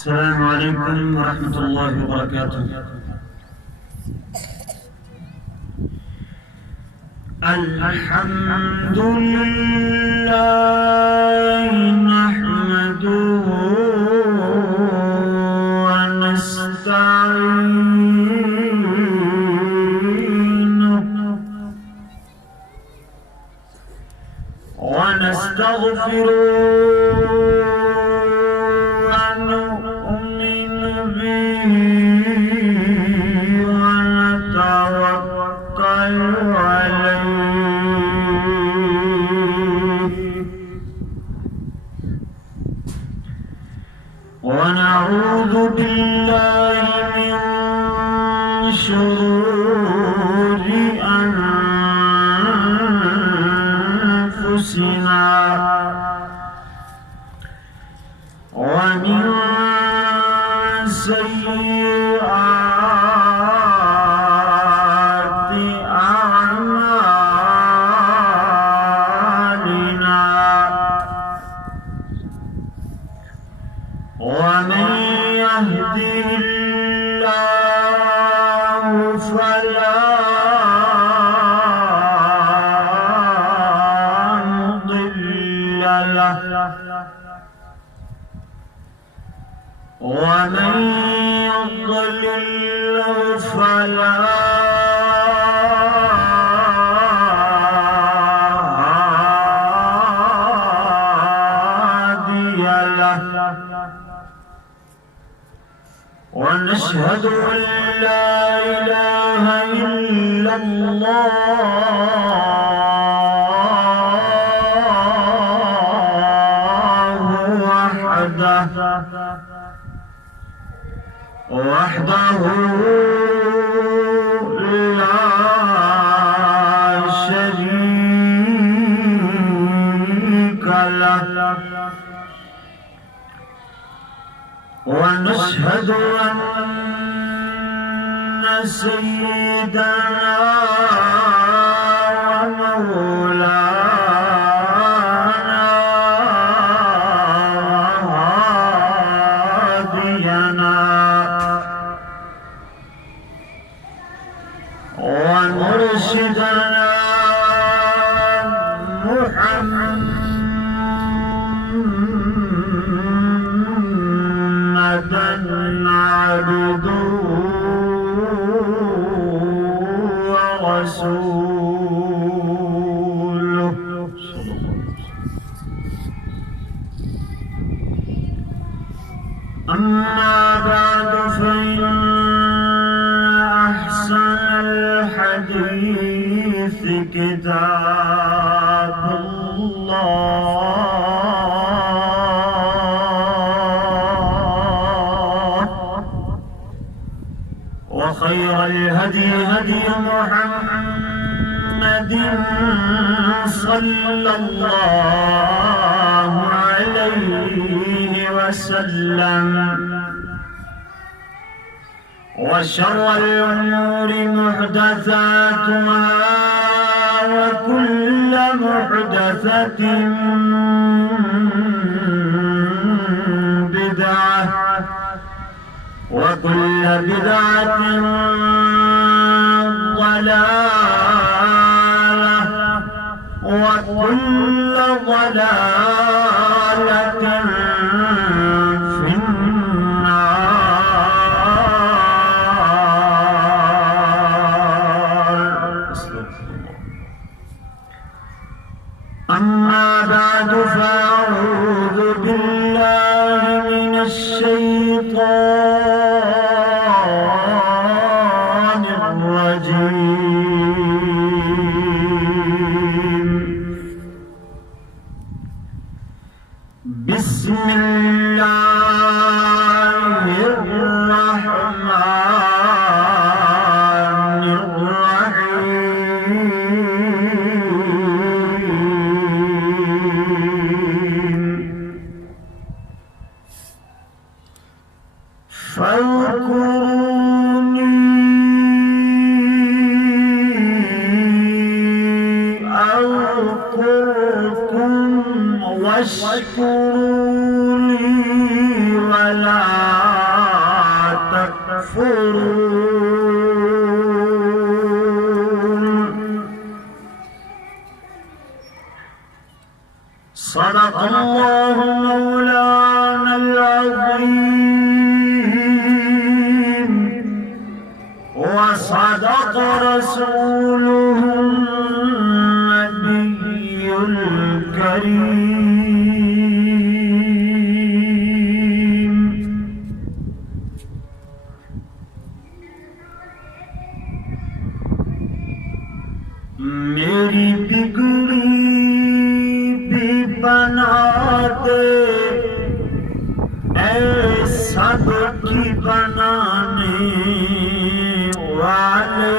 السلام عليكم ورحمة الله وبركاته. الحمد لله نحمده ونستعينه ونستغفره ونؤمن به ونتوكل عليه ونعوذ بالله من شرور أنفسنا ومن سيئات أعمالنا ومن يهده الله فلا مضل له ومن يضلل فلا هادي له ونشهد أن لا إله إلا الله وحده لا شريك له ونشهد أن سيدنا ومولانا وهادينا ونرشدنا محمدا عبده ورسوله أما بعد فإن أحسن الحديث كتاب الله وخير الهدي هدي محمد صلى الله عليه وسلم وشر الأمور محدثاتها وكل محدثة بدعة وكل بدعة ضلالة وكل ضلالة في أما بعد فأعوذ بالله من الشيطان الرجيم بسم الله الرحمن الرحيم فاذكروني أذكركم واشكروا لي ولا يكفرون صدق الله مولانا العظيم وصدق رسوله النبي الكريم میری بگڑی بھی بنا دے اے سب کی بنانے والے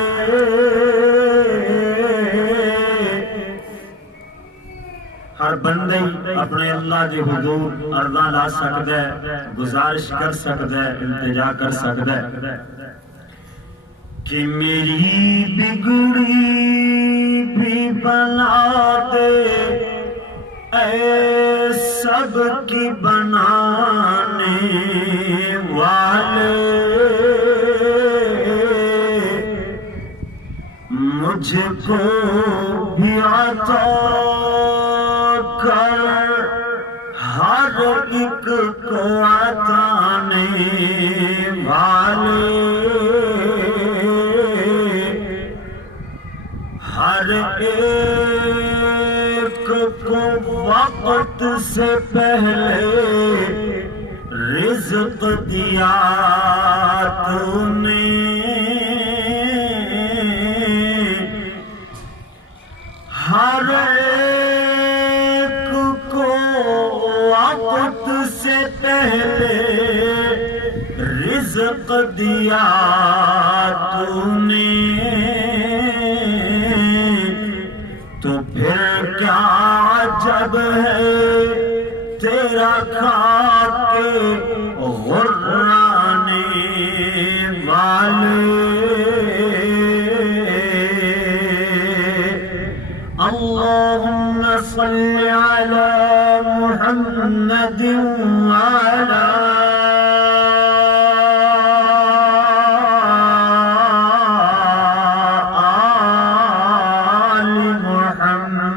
ہر بندے اپنے اللہ دے حضور عرضاں لا سکدا ہے گزارش کر سکدا ہے التجا کر سکدا ہے کہ میری بگڑی بھی بنا دے اے سب کی بنانے والے مجھ کو بھی عطا کر ہر ایک کو عطانے والے ہر ایک کو وقت سے پہلے رزق دیا تو نے ہر ایک کو وقت سے پہلے رزق دیا تو نے تو پھر کیا عجب ہے تیرا کھا کے غرانے والے اللهم صل على محمد وعلى آل محمد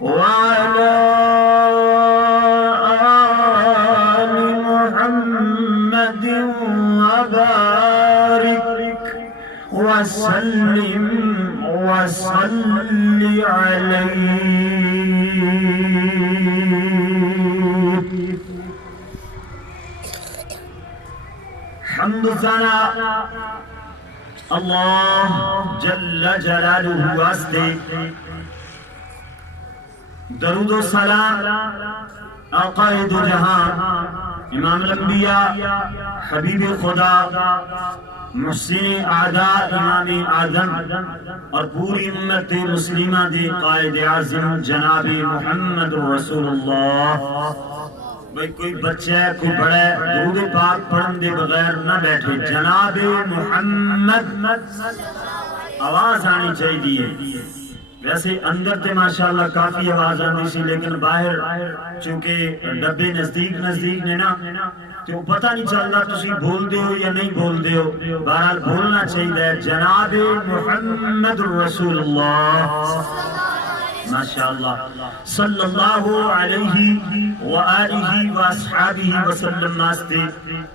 وعلى آل محمد وبارك وسلم وصل عليه حمد ثنا اللہ جل جلالہ واسطے درود و سلام آقا دو جہاں امام الانبیاء حبیب خدا محسن اعداء امام اعظم اور پوری امت مسلمہ دے قائد اعظم جناب محمد رسول اللہ بھئی کوئی بچہ ہے کوئی بڑا ہے درود پاک پڑھن دے بغیر نہ بیٹھے جناب محمد آواز آنی چاہیے ویسے اندر تے ماشاءاللہ کافی آواز آنی سی لیکن باہر چونکہ ڈبے نزدیک نے نا تو پتہ نہیں چلتا تسی بول دے ہو یا نہیں بول دے ہو بہرحال بولنا چاہیے جناب محمد رسول اللہ ماشاءاللہ صلی اللہ علیہ وآلہ واصحابہ وسلم واسطے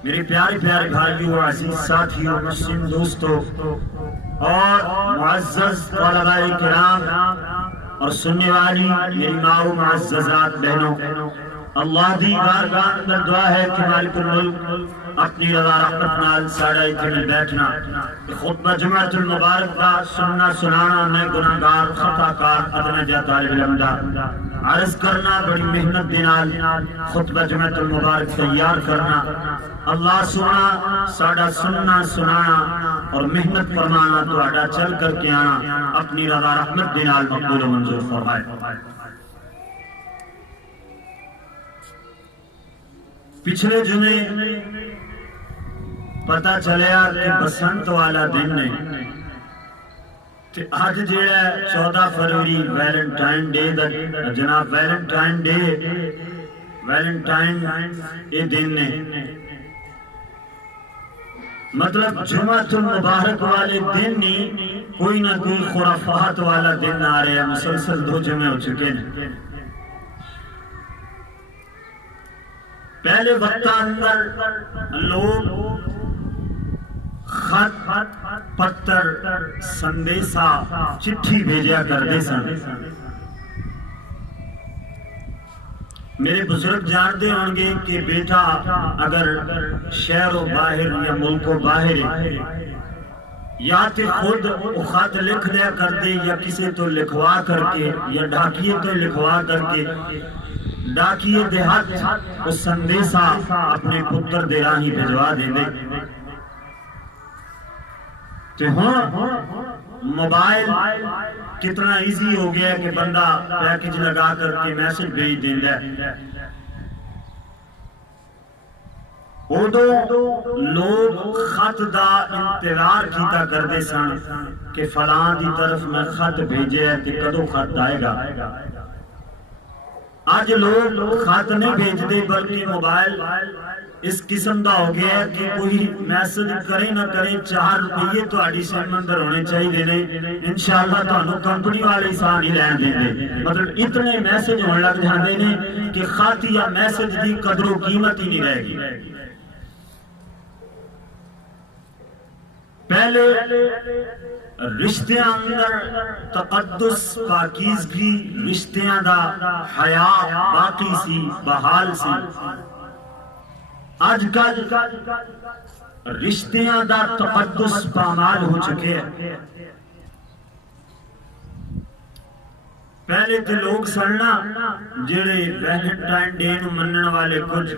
میرے پیارے پیارے بھائیوں عزیز ساتھیوں مسلم دوستوں اور معزز طلباء کرام اور سننے والی میری ماں معززات بہنوں اللہ دی بارگاہ اندر دعا ہے کہ مالک الملک اپنی رضا رحمت نال ساڑھا اتنے بیٹھنا خطبہ جمعۃ المبارک کا سننا سنانا نئے گناہگار خطاکار ادنا جا طالب علم دا عرض کرنا بڑی محنت دینال خطبہ جمعۃ المبارک تیار کرنا اللہ سنا ساڑھا سننا سنانا اور محنت فرمانا تو اڈا چل کر کے آنا اپنی رضا رحمت دینال مقبول و منظور فرمائے پچھلے جمعے پتا چلیا کہ بسنت والا دن ہے آج جیڑا 14 فروری ویلنٹائن ڈے جناب ویلنٹائن ڈے ویلنٹائن یہ دن نے مطلب جمعۃ المبارک والے دن نہیں کوئی نہ کوئی خرافات والا دن آ رہے ہیں، مسلسل 2 جمعے ہو چکے ہیں۔ پہلے وقت اندر لوگ خط پتر سندیسا چٹھی بھیجا کرتے سن۔ میرے بزرگ جانتے ہوں گے کہ بیٹا اگر شہر و باہر یا ملک و باہر یا تو خود خط لکھ لیا کرتے یا کسی تو لکھوا کر کے یا ڈاکیے تو لکھوا کر کے ڈاکیے دیہات وہ سندیسا اپنے پتر دے راہی بھجوا دیں دے۔ تو ہاں موبائل کتنا ایزی ہو گیا کہ بندہ پیکج لگا کر کے میسج بھیج دیندا ہے۔ ادو لوگ خط دا انتظار کیتا کرتے سن کہ فلاں دی طرف میں خط بھیجے ہے کہ کدو خط آئے گا۔ آج لوگ خط نہیں بھیجتے بلکہ موبائل اس قسم دا ہو گیا ہے کہ کوئی میسج کرے نہ کرے 4 روپیے تو آڈی سیم اندر ہونے چاہیے نہیں، انشاءاللہ تو انہوں کمپنی والے ساں نہیں لین دیں دے۔ مطلب اتنے میسج ہونے لگ جاندے نے کہ خط یا میسج دی قدر و قیمت ہی نہیں رہے گی۔ پہلے رشتیاں اندر تقدس پاکیزگی رشتیاں دا حیا باقی سی بحال سی۔ آج کل رشتیاں دا تقدس پامال ہو چکے ہیں۔ پہلے تے لوگ سننا جڑے ویلنٹائن ڈے نوں منن والے کچھ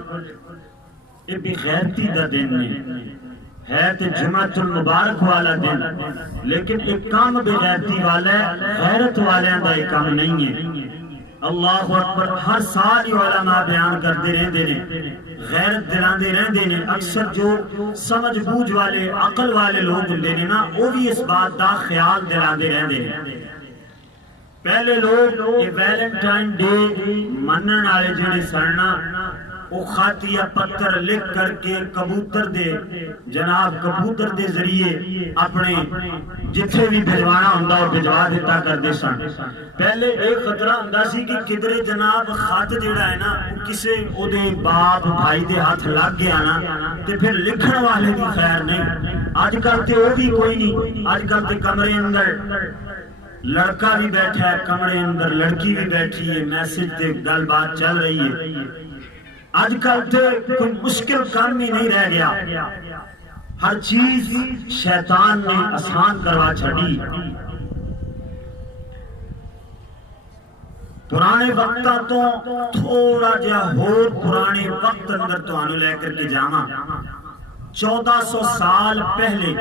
یہ بھی غیرتی دا دن نہیں ہے تے جمعۃ المبارک والا دن، لیکن ایک کام بے غیرتی والا ہے، غیرت والیاں دا ایک کام نہیں ہے۔ اللہ اکبر، ہر سال علماء بیان کرتے رہتے ہیں، غیرت دلاندے رہتے ہیں۔ اکثر جو سمجھ بوجھ والے عقل والے لوگ ہوندے نے نا وہ بھی اس بات دا خیال دلاندے رہتے ہیں۔ پہلے لوگ یہ ویلنٹائن ڈے منن والے جڑے سننا وہ خط یا پتر لکھ کر کے کبوتر دے جناب کبوتر دے ذریعے اپنے جتھے بھی بھجوانا ہوندا وہ بھجوا دیتا کرتے سن۔ پہلے ایک خطرہ ہوندا سی کہ کدھر جناب خط جڑا ہے نا وہ کسے او دے باپ بھائی دے ہاتھ لگ گیا نا تے پھر لکھن والے دی خیر نہیں۔ آج کل تے وہ بھی کوئی نہیں، آج کل تے کمرے اندر لڑکا بھی بیٹھا ہے، کمرے اندر لڑکی بھی بیٹھی ہے، میسج تے گل بات چل رہی ہے۔ آج کل تے کوئی مشکل کام ہی نہیں رہ گیا، ہر چیز شیطان نے آسان کروا چھڑی۔ پرانے وقتاں تو تھوڑا جہا ہور پرانے وقت اندر تو آنو لے کر کے جاواں۔ 1400 سال پہلے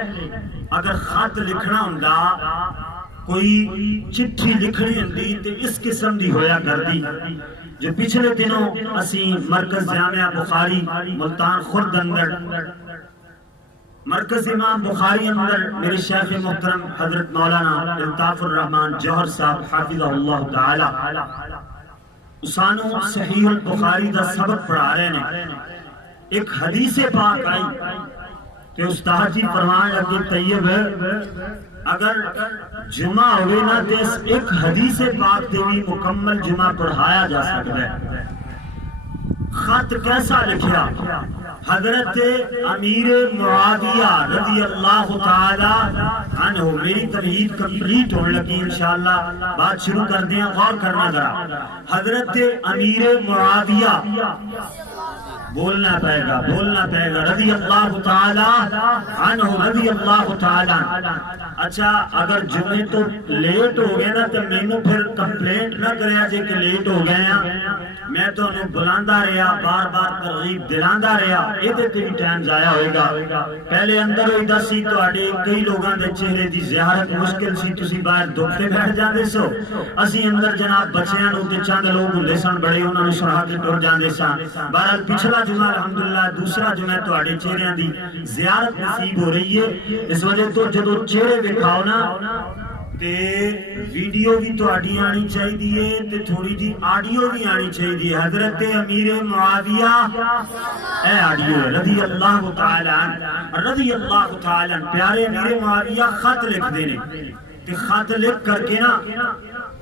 اگر خط لکھنا ہوندا کوئی چٹھی لکھنی ہوندی تے اس قسم دی ہویا کردی۔ جو پچھلے دنوں اسی مرکز جامعہ بخاری ملتان خرد اندر مرکز امام بخاری اندر میرے شیخ محترم حضرت مولانا الطاف الرحمن جوہر صاحب حافظہ اللہ تعالی اسانو صحیح البخاری دا سبق پڑھا رہے ہیں۔ ایک حدیث پاک آئی کہ استاد جی فرمان لگے طیب ہے اگر جمعہ ہوئے نا تو ایک حدیث پاک تے بھی مکمل جمعہ پڑھایا جا سکتا ہے۔ خط کیسا لکھیا؟ حضرت امیر معاویہ رضی اللہ تعالی عنہ، میری تمہید کمپلیٹ ہونے لگی انشاءاللہ بات شروع کر دیں، غور کرنا ذرا۔ حضرت امیر معاویہ بولنا پائے گا رضی اللہ تعالی عنہ رضی اللہ تعالی عنہ۔ اچھا اگر جمعے تو لیٹ ہو گئے نا تو مینوں پھر کمپلینٹ نہ کریا جے کہ لیٹ ہو گئے ہیں، میں تو انہوں بلاندا رہا بار بار ترغیب دلاندا رہا، یہ تے بھی ٹائم ضائع ہوئے گا۔ پہلے اندر ہوئی دسی تواڈے کئی لوگاں دے چہرے دی زیارت مشکل سی، تسی باہر دکھتے بیٹھ جاندے سو، اسی اندر جناب بچیاں نوں تے چند لوگ ہوندے سن بڑے انہاں نوں سنا کے ٹر جاندے سن۔ بہرحال پچھلا جمعہ الحمدللہ دوسرا جمعہ تواڈے چہریاں دی زیارت نصیب ہو رہی ہے۔ اس وجہ تو جدوں چہرے دکھاؤ نا تے ویڈیو بھی تہاڈی آنی چاہیے تے تھوڑی جی آڈیو بھی آنی چاہیے. حضرت امیر معاویہ اے آڈیو رضی اللہ تعالی عنہ رضی اللہ تعالی عنہ پیارے امیر معاویہ خط لکھ دینے تے خط لکھ کر کے نا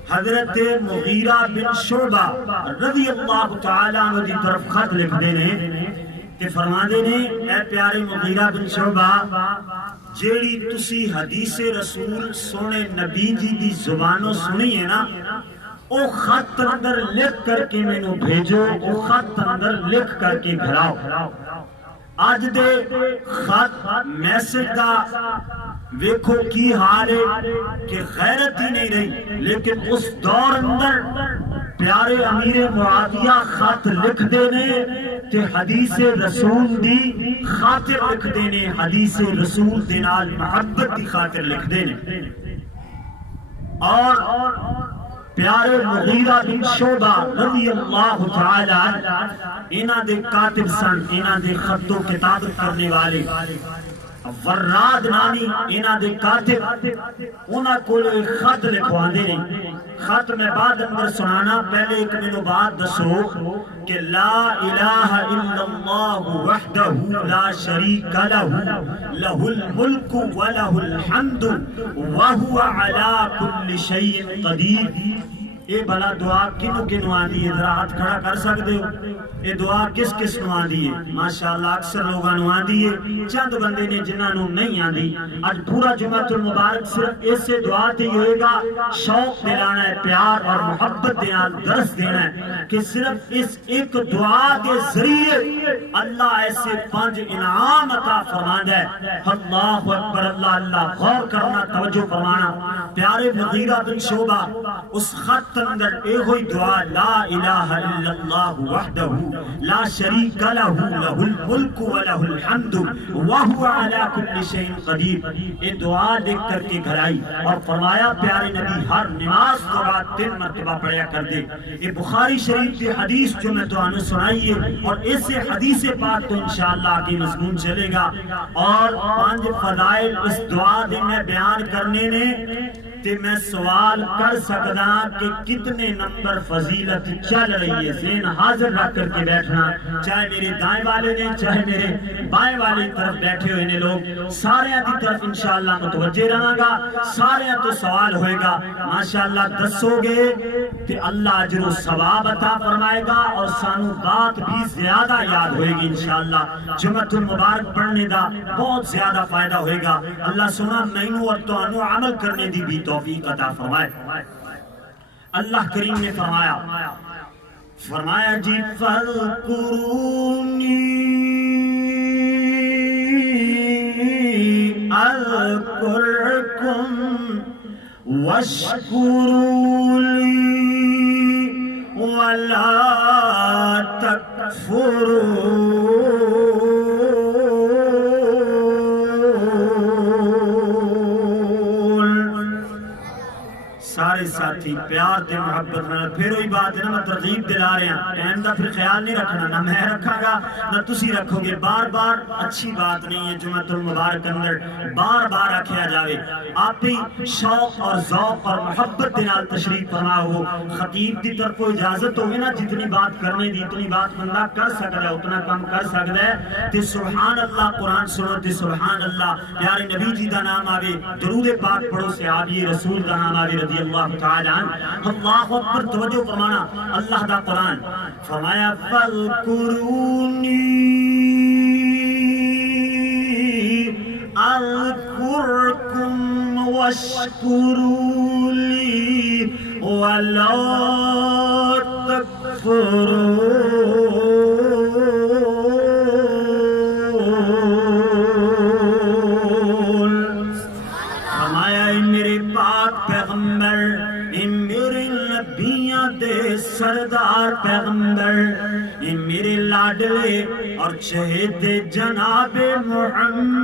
حضرت مغیرہ بن شعبہ رضی اللہ تعالی عنہ دی طرف خط لکھ دینے تے فرما دینے اے پیارے مغیرہ بن شعبہ جیڑی تسی حدیث رسول سونے نبی جی دی زبانوں سنی ہے نا او خط اندر لکھ کر کے میں نو بھیجو او خط اندر لکھ کر کے گھراؤ. آج دے خط میسج دا ویکھو کی حال ہے کہ غیرت ہی نہیں رہی لیکن اس دور اندر پیارے امیر معاویہ خط لکھ دینے تے حدیث رسول دی خاطر لکھ دینے حدیث رسول دے نال محبت دی خاطر لکھ دینے. اور پیارے مغیرہ بن شعبہ رضی اللہ تعالی عنہ انہاں دے کاتب سن انہاں دے خط و کتابت کرنے والے وراد نامی انہاں دے کاتب انہاں کو خط لکھواندے نے. خط میں بعد اندر سنانا پہلے ایک منو بات دسو کہ لا الہ الا اللہ وحدہ لا شریک لہ لہ الملک ولہ الحمد وہو علی کل شیء قدیر. اے بھلا دعا کنو کنو آندی ہے ذرا ہاتھ کھڑا کر سکتے ہو. اے دعا کس کس نو آندی ہے؟ ماشاءاللہ اکثر لوگاں نو آندی ہے چند بندے نے جنہاں نو نہیں آندی. آج پورا جمعۃ المبارک صرف اسے دعا تے ہوئے گا شوق دلانا ہے پیار اور محبت دینا درس دینا ہے کہ صرف اس ایک دعا کے ذریعے اللہ ایسے 5 انعام عطا فرماندا ہے. اللہ اکبر اللہ اللہ غور کرنا توجہ فرمانا. پیارے مغیرہ بن شعبہ اس خط اندر اے ہوئی دعا لا الہ الا اللہ وحدہ لا شریک لہ لہ الملک ولہ الحمد وہو علی کل شیء قدیر. یہ دعا لکھ کر کے گھرائی اور فرمایا پیارے نبی ہر نماز کے بعد 3 مرتبہ پڑھیا کر دے. یہ بخاری شریف کی حدیث جو میں تو نے سنائی ہے اور اس سے حدیث پاک تو انشاءاللہ آگے مضمون چلے گا. اور 5 فضائل اس دعا دے میں بیان کرنے نے تے میں سوال کر سکتا کہ کتنے نمبر فضیلت چل رہی ہے. ذہن حاضر رکھ کر کے بیٹھنا چاہے میرے دائیں والے نے چاہے میرے بائیں والے طرف بیٹھے ہوئے نے لوگ سارے کی طرف انشاءاللہ متوجہ رہنا گا. سارے تو سوال ہوئے گا ماشاءاللہ دسو گے کہ اللہ اجر و ثواب عطا فرمائے گا اور سانو بات بھی زیادہ یاد ہوئے گی انشاءاللہ. جمعۃ المبارک پڑھنے دا بہت زیادہ فائدہ ہوئے گا. اللہ سنا مینوں اور تو عمل کرنے دی بھی توفیق عطا فرمائے. اللہ کریم نے فرمایا جی فَاذْكُرُونِي أَذْكُرْكُمْ وَاشْكُرُوا لِي وَلَا تَكْفُرُونَ. سارے ساتھی پیار تے محبت میں پھر وہی بات ہے نا میں ترغیب دلا رہے ہیں ٹائم دا پھر خیال نہیں رکھنا نہ میں رکھا گا نہ تسی رکھو گے. بار بار اچھی بات نہیں ہے جمعۃ المبارک اندر بار بار آکھیا جاوے. آپ ہی شوق اور ذوق اور محبت دے نال تشریف فرما ہو. خطیب دی طرف اجازت ہوگی نا جتنی بات کرنے دی اتنی بات بندہ کر سکتا ہے اتنا کم کر سکتا ہے. تے سبحان اللہ قرآن سنو تے سبحان اللہ پیارے نبی جی دا نام آوے درود پاک پڑھو صحابی رسول دا نام آوے رضی اللہ تعالی عنہ. اللہ اکبر توجہ فرمانا. اللہ دا قرآن فرمایا فَاذْكُرُونِي أَذْكُرْكُمْ وَاشْكُرُوا لِي وَلَا تَكْفُرُونَ. سردار پیغمبر میرے لاڈلے اور چہیتے جناب محمد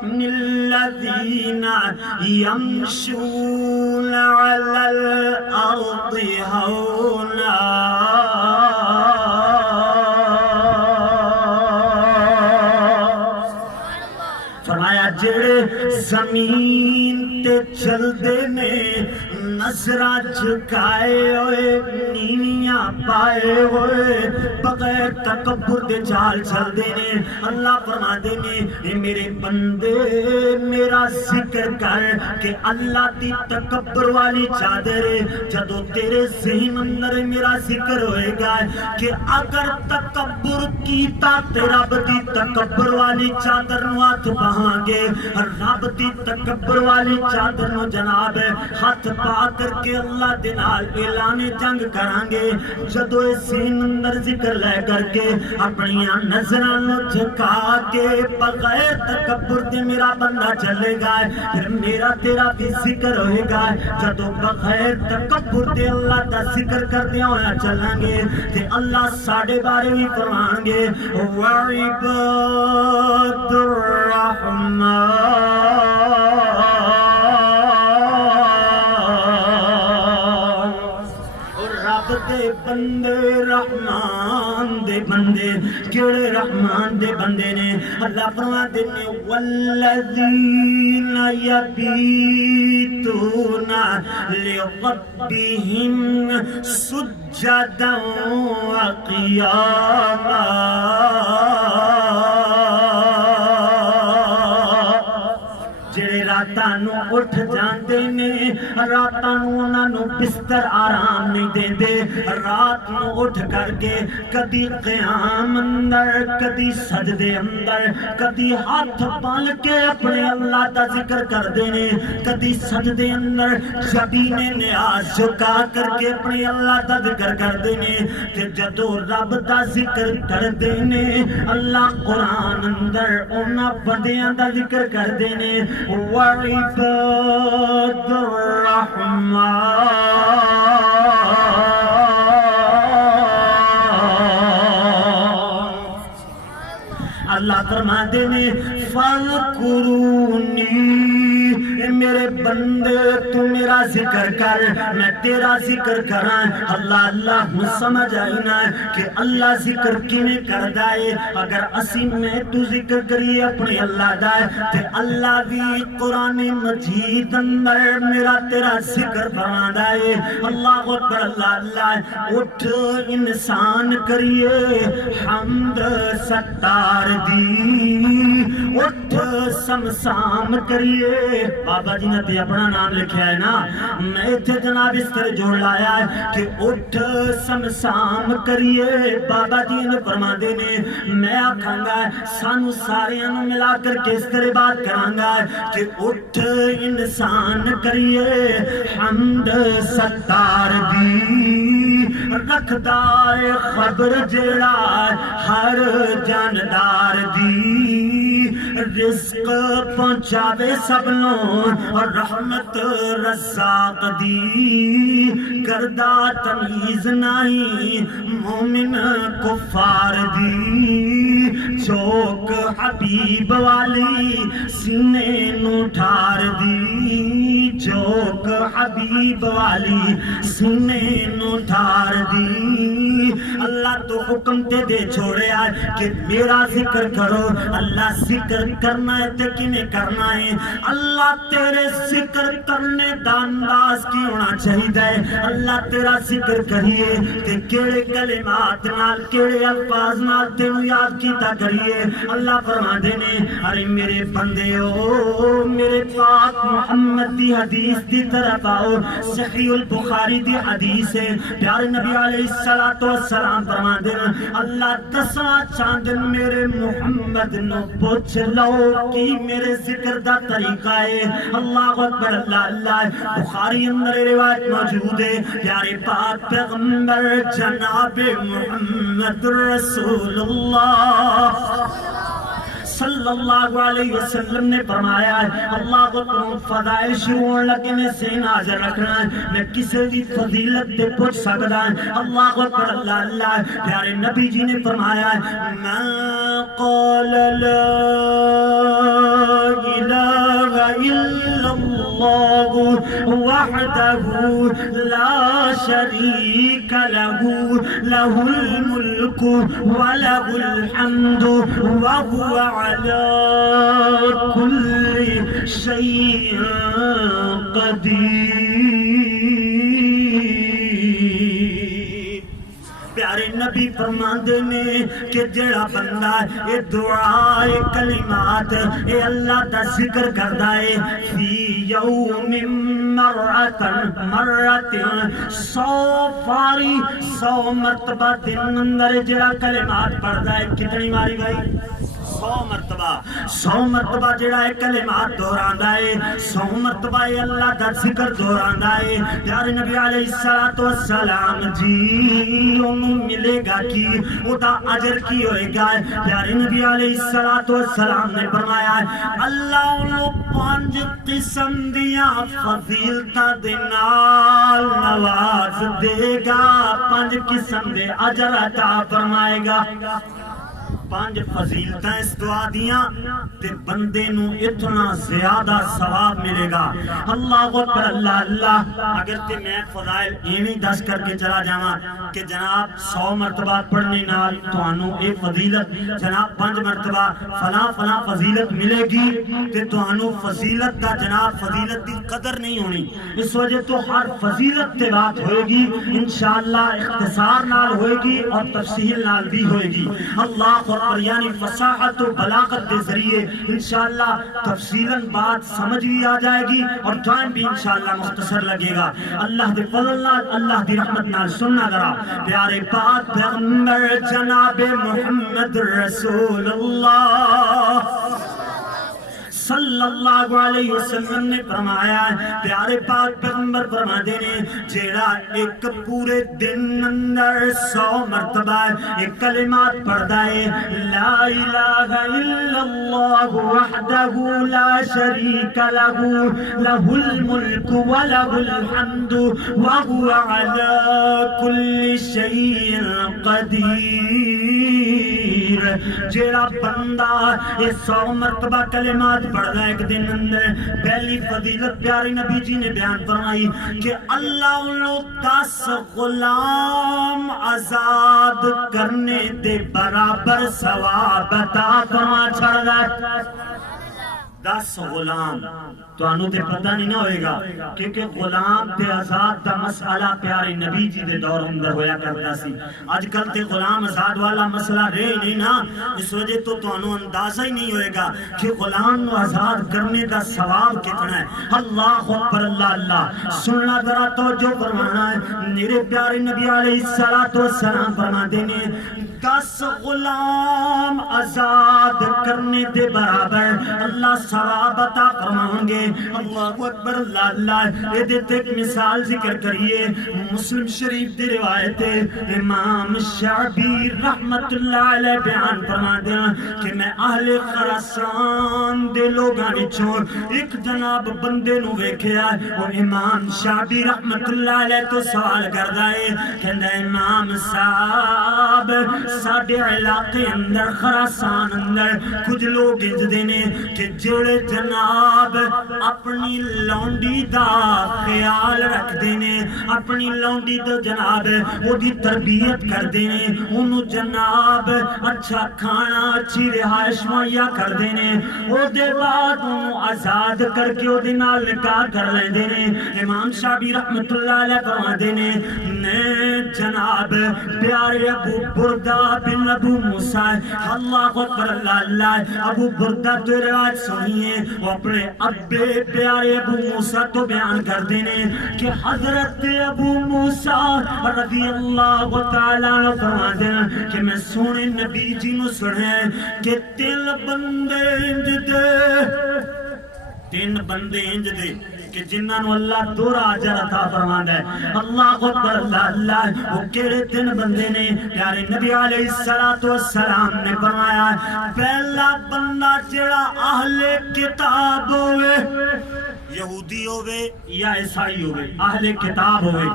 الذين يمشون على الأرض هونا فرمایا جڑے زمین تے چلدے نے نظرہ جھکائے ہوئے نیویاں پائے ہوئے بغیر تکبر دے چال چل دے نے۔ اللہ فرما دے نے اے میرے بندے میرا ذکر کر کہ اللہ دی تکبر والی چادر جدو تیرے ذہن اندر میرا ذکر ہوئے گا کہ اگر تکبر کیتا تے رب دی تکبر والی چادر نو ہاتھ پہاں گے، رب دی تکبر والی چادر نو جناب ہاتھ پا کر کے اللہ دے نال اعلان جنگ کران گے۔ جدو سین اندر ذکر لے کر کے اپنی نظراں نو جھکا کے بغیر تکبر دے میرا بندہ چلے گا، پھر میرا تیرا بھی ذکر ہوئے گا۔ جدو بغیر تکبر دے اللہ دا ذکر کردے ہویا چلیں گے تے اللہ ساڑے بارے بھی فرمان گے وَعِبَادُ الرَّحْمَنِ، دے بندے رحمان دے بندے کیڑے رحمان دے بندے نے؟ اللہ فرماتے نے والذین یبیتون لربہم سجدا وقیاما، جڑے راتاں نو اٹھ جاندے نے، راتاں نو انہاں نو بستر آرام نہیں دیندے، رات نو اٹھ کر کے کدی قیام اندر، کدی سجدے اندر، کدی ہاتھ پال کے اپنے اللہ دا ذکر کردے نے، کدی سجدے اندر جبین نیاز جھکا کر کے اپنے اللہ دا ذکر کردے نے۔ کہ جدو رب دا ذکر کردے نے اللہ قرآن اندر انہاں بندیاں دا ذکر کردے نے وَعِبَادُ الرحمن، اللہ فرما دے نے فَاذْكُرُونِي، میرے بندے تو میرا ذکر کر میں تیرا ذکر کراں اللہ اللہ ہوں سمجھ آئی نا کہ اللہ ذکر کیویں کردا ہے اگر اسی میں تو ذکر کریے اپنے اللہ دا تے اللہ بھی قرآن مجید اندر میرا تیرا ذکر فرماندا ہے اللہ اکبر اللہ اللہ اٹھ انسان کریے حمد ستار دی اٹھ سمسام کریے بابا جی نے تے اپنا نام لکھیا ہے نا میں تے جناب اس طرح جوڑ لایا ہے کہ اٹھ سمسام کریے بابا جی نے فرماندے نے میں آکھاں گا سانو سارے انو ملا کر کے اس طرح بات کراں گا کہ اٹھ انسان کریے حمد ستار دی رکھدا اے خبر جڑا ہر جاندار دی رزق پہنچاوے سب نوں اور رحمت رزاق دی کردہ تمیز نہیں مومن کفار دی چوک حبیب والی سینے نو ٹھار دی چوک حبیب والی سینے نو ٹھار دی اللہ تو حکم تے دے چھوڑے آئے کہ میرا ذکر کرو اللہ ذکر کرنا ہے تے کنے کرنا ہے اللہ تیرے ذکر کرنے دا انداز کی ہونا چاہیے اللہ تیرا ذکر کریے تے کیڑے کلمات نال کیڑے الفاظ نال تینوں یاد کیتا کریے اللہ فرما دینے ارے میرے بندے ہو میرے پاک محمد دی حدیث دی طرف آؤ صحیح البخاری دی حدیث ہے پیارے نبی علیہ السلام فرما دینا اللہ دسواں چاندن میرے محمد نو پوچھ لو کی میرے ذکر دا طریقہ ہے اللہ اکبر اللہ اللہ بخاری اندر روایت موجود ہے پیارے پاک پیغمبر جناب محمد رسول اللہ صلی اللہ علیہ وسلم نے فرمایا ہے اللہ کو فضائل شروع لگے نے سین حاضر رکھنا ہے میں کسی بھی فضیلت تے پوچھ سکتا ہے اللہ اکبر اللہ اللہ پیارے نبی جی نے فرمایا ہے من قال لا الہ الا اللہ وحدہ لا شریک لہ لہ الملک ولہ الحمد وہو على كل شيء قدير پیارے نبی فرماندے نے کہ جڑا بندہ اے دعا اے کلمات اے اللہ دا ذکر کردا ہے فی یوم مرت 100 فاری 100 مرتبہ دن اندر جڑا کلمات پڑھدا ہے کتنی باری بھائی 100 مرتبہ جڑا ہے کلمات دہراندا ہے 100 مرتبہ اللہ دا ذکر دہراندا ہے پیارے نبی علیہ السلام جی انہوں ملے گا کی او دا اجر کی ہوئے گا پیارے نبی علیہ السلام نے فرمایا اللہ انہوں 5 قسم دیا فضیلتاں دے نال نواز دے گا 5 قسم دے اجر عطا فرمائے گا 5 فضیلتاں اس دعا دیاں تے بندے نو اتنا زیادہ ثواب ملے گا اللہ اکبر اللہ اللہ اگر تے میں فضائل ایویں دس کر کے چلا جاواں کہ جناب 100 مرتبہ پڑھنے نال تانوں اے فضیلت جناب 5 مرتبہ فلاں فضیلت ملے گی تے تانوں فضیلت دا جناب فضیلت دی قدر نہیں ہونی اس وجہ تو ہر فضیلت تے بات ہوئے گی انشاءاللہ اختصار نال ہوئے گی اور تفصیل نال بھی ہوئے گی اللہ اور یعنی فصاحت و بلاغت کے ذریعے انشاءاللہ تفصیلاً بات سمجھ بھی آ جائے گی اور ٹائم بھی انشاءاللہ مختصر لگے گا اللہ دے فضل نال اللہ دی رحمت نال سننا ذرا پیارے پاک پیغمبر جناب محمد رسول اللہ صلی اللہ علیہ وسلم نے فرمایا پیارے پاک پیغمبر فرما دینے جیڑا ایک پورے دن اندر 100 مرتبہ ایک کلمات پڑھتا ہے لا الہ الا اللہ وحدہ لا شریک لہ لہ الملک ولہ الحمد وہو علی کل شیء قدیر بشیر جیڑا بندہ یہ 100 مرتبہ کلمات پڑھدا ایک دن اندر پہلی فضیلت پیارے نبی جی نے بیان فرمائی کہ اللہ انہوں 10 غلام آزاد کرنے دے برابر ثواب عطا فرما چھڑدا 10 غلام تو انہوں تے پتہ نہیں نہ ہوئے گا کیونکہ غلام تے آزاد دا مسئلہ پیارے نبی جی دے دور اندر ہویا کرتا سی آج کل تے غلام آزاد والا مسئلہ رہے نہیں نا اس وجہ تو انہوں اندازہ ہی نہیں ہوئے گا کہ غلام آزاد کرنے دا ثواب کتنا ہے اللہ اکبر اللہ اللہ سننا ذرا توجہ فرمانا ہے میرے پیارے نبی علیہ السلام فرما دینے 10 غلام آزاد کرنے دے برابر اللہ ثواب عطا فرمائیں گے اللہ اکبر اللہ اللہ یہ دیتے ایک مثال ذکر کریے مسلم شریف دی روایت امام شعبی رحمت اللہ علیہ بیان فرما دیا کہ میں اہل خراسان دے لوگاں وچوں ایک جناب بندے نو ویکھیا وہ امام شعبی رحمت اللہ علیہ تو سوال کردا ہے کہندا امام صاحب ساڈے علاقے اندر خراسان اندر کچھ لوگ انجدے نے کہ جڑے جناب اپنی لونڈی دا خیال رکھ دینے اپنی لونڈی دا جناب وہ دی تربیت کر دینے انہوں جناب اچھا کھانا اچھی رہائش مہیا کر دینے وہ دے بعد انہوں آزاد کر کے وہ دنال نکاح کر لیں دینے امام شعبی رحمت اللہ علیہ فرما دینے جناب پیارے ابو بردہ بن ابو موسیٰ اللہ اکبر اللہ اللہ ابو بردہ تو روایت سنیے وہ اپنے ابے پیارے ابو موسیٰ تو بیان کر دینے کہ حضرت ابو موسیٰ رضی اللہ تعالیٰ عنہ فرما دینا کہ میں سونے نبی جی نو سنے کہ 3 بندے انج دے کہ جنہاں نو اللہ 2 اجر عطا فرماندا ہے اللہ اکبر اللہ اللہ وہ کیڑے 3 بندے نے پیارے نبی علیہ السلام نے فرمایا پہلا بندہ جڑا اہل کتاب ہوئے یہودی ہوئے یا عیسائی ہوئے اہل کتاب ہوئے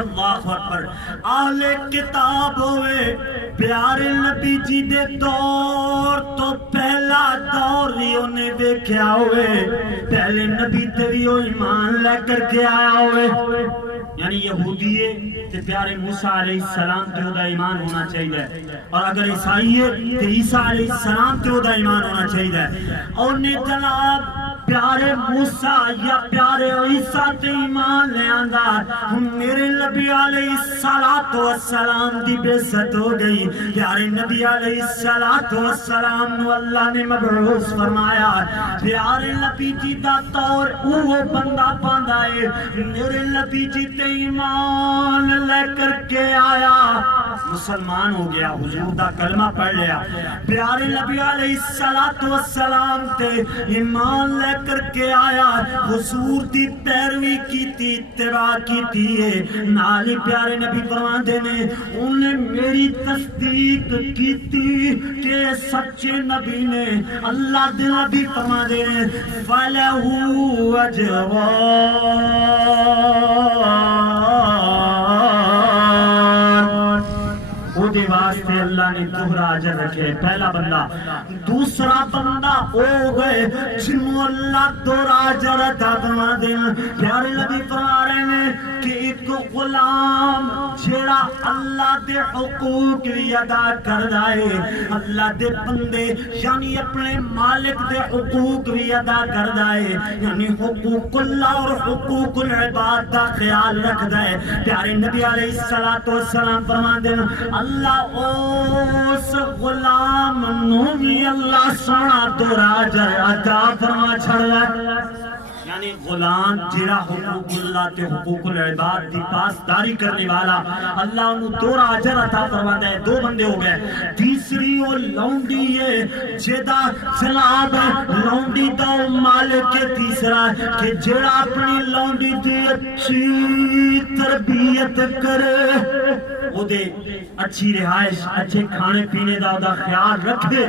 اللہ اکبر اہل کتاب ہوئے پیارے نبی جی دے دور تو پہلا دور ہی انہیں دیکھیا ہوئے پہلے نبی تیری ایمان لے کر کے آیا ہوئے یعنی یہودی ہے تو پیارے موسیٰ علیہ السلام تے دا ایمان ہونا چاہیے اور اگر عیسائی ہے تو عیسیٰ علیہ السلام تے دا ایمان ہونا چاہیے اور نے جناب پیارے موسیٰ یا پیارے عیسیٰ تے ایمان لے آندہ میرے نبی علیہ السلام دی بےعزت ہو گئی پیارے نبی علیہ السلام نو اللہ نے مبعوث فرمایا پیارے نبی جی دا طور وہ بندہ پاندہ ہے میرے نبی جی تے ایمان لے کر کے آیا مسلمان ہو گیا حضور دا کلمہ پڑھ لیا پیارے نبی علیہ السلام تے ایمان لے کر کے آیا حضور دی پیروی کی تھی اتباع کی تھی نالی پیارے نبی فرماندے نے انہیں میری تصدیق کی تھی کہ سچے نبی نے اللہ دے نبی فرماندے نے فَلَهُ وہ دے واسطے اللہ نے 2 اجر رکھے پہلا بندہ دوسرا بندہ ہو گئے جنہوں اللہ 2 اجر عطا فرما دینا پیارے نبی فرما رہے ہیں کہ ایک غلام جیڑا اللہ دے حقوق بھی ادا کر دائے اللہ دے بندے یعنی اپنے مالک دے حقوق بھی ادا کر دائے یعنی حقوق اللہ اور حقوق العباد دا خیال رکھ دائے پیارے نبی علیہ السلام فرما دینا اللہ اس غلام نومی اللہ سونا 2 اجر عطا فرما چھڑ لائے یعنی غلام جیڑا حقوق اللہ تے حقوق العباد دی پاسداری کرنے والا اللہ انہوں 2 اجر عطا فرما دے 2 بندے ہو گئے تیسری وہ لونڈی ہے جیدہ جناب لونڈی دا مالک کے تیسرا کہ جیڑا اپنی لونڈی دی اچھی تربیت کرے وہ دے اچھی رہائش اچھے کھانے پینے دا خیال رکھے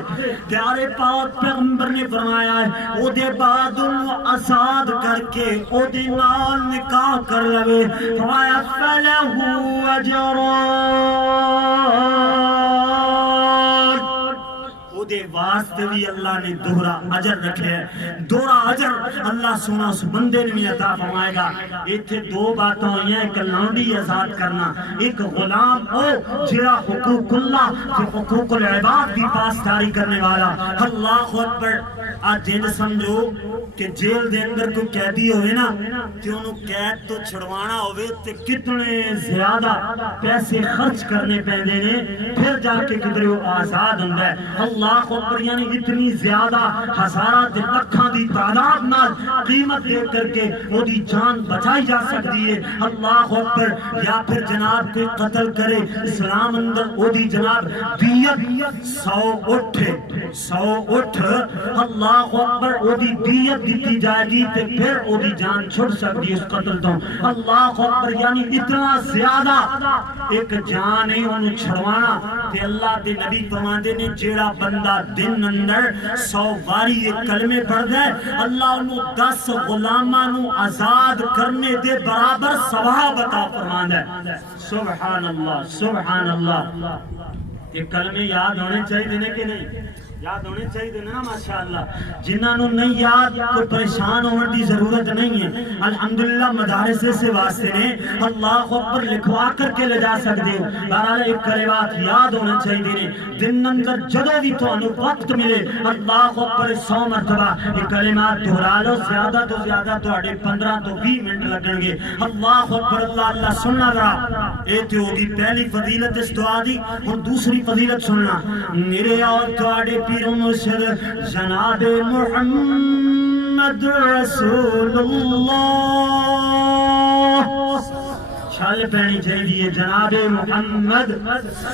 پیارے پاک پیغمبر نے فرمایا ہے وہ دے بعد انہوں آزاد کر کے او دے نال نکاح کر لگے فرمایا فَلَهُ أَجْرَانِ واسطے بھی اللہ نے دوہرا اجر رکھے ہے، دوہرا اجر اللہ سونا اس بندے نے بھی عطا فرمائے گا۔ ایتھے دو باتیں ہوئی ہیں، ایک لانڈی آزاد کرنا، ایک غلام او جڑا حقوق اللہ کہ حقوق العباد کی پاسداری کرنے والا۔ اللہ اکبر۔ آج جن سمجھو کہ جیل دے اندر کوئی قیدی ہوئے نا کہ انہوں قید تو چھڑوانا ہوئے تو کتنے زیادہ پیسے خرچ کرنے پیندے نے، پھر جا کے کدھر وہ آزاد ہوتا ہے۔ اللہ اکبر۔ یعنی اتنی زیادہ ہزارات لکھاں دی تعداد نال قیمت دے کر کے وہ دی جان بچائی جا سکتی ہے۔ اللہ اکبر۔ یا پھر جناب کوئی قتل کرے اسلام اندر وہ دی جناب دیت 100 اٹھ اللہ اکبر وہ دی دیت دیتی جائے گی تے پھر وہ دی جان چھڑ سکتی ہے اس قتل تو۔ اللہ اکبر۔ یعنی اتنا زیادہ ایک جان ہے انہوں چھڑوانا تے اللہ دے نبی فرماندے نے جیڑا بندہ دن اندر 100 باری ایک کلمے پڑھ دے اللہ انہوں 10 غلاماں نو آزاد کرنے دے برابر ثواب عطا فرماندا ہے۔ سبحان اللہ سبحان اللہ۔ یہ کلمے یاد ہونے چاہیے کہ نہیں؟ یاد ہونے چاہیے نا ماشاءاللہ۔ جنہاں نو نہیں یاد کوئی پریشان ہونے کی ضرورت نہیں ہے۔ الحمدللہ مدارس سے واسطے نے اللہ اکبر لکھوا کر کے لے جا سکتے ہو۔ بہرحال ایک کلمات یاد ہونے چاہیے نے، دن اندر جدوں بھی تانوں وقت ملے اللہ اکبر 100 مرتبہ یہ کلمات دہرا لو، زیادہ تو زیادہ تہاڈے 15 تو 20 منٹ لگن گے۔ اللہ اکبر۔ اللہ اللہ سننا ذرا، اے تے ہوگی پہلی فضیلت اس دعا دی۔ اور دوسری فضیلت سننا، میرے اور تہاڈے پیر مرشد جناب محمد رسول اللہ چھل پہنی چاہیے جناب محمد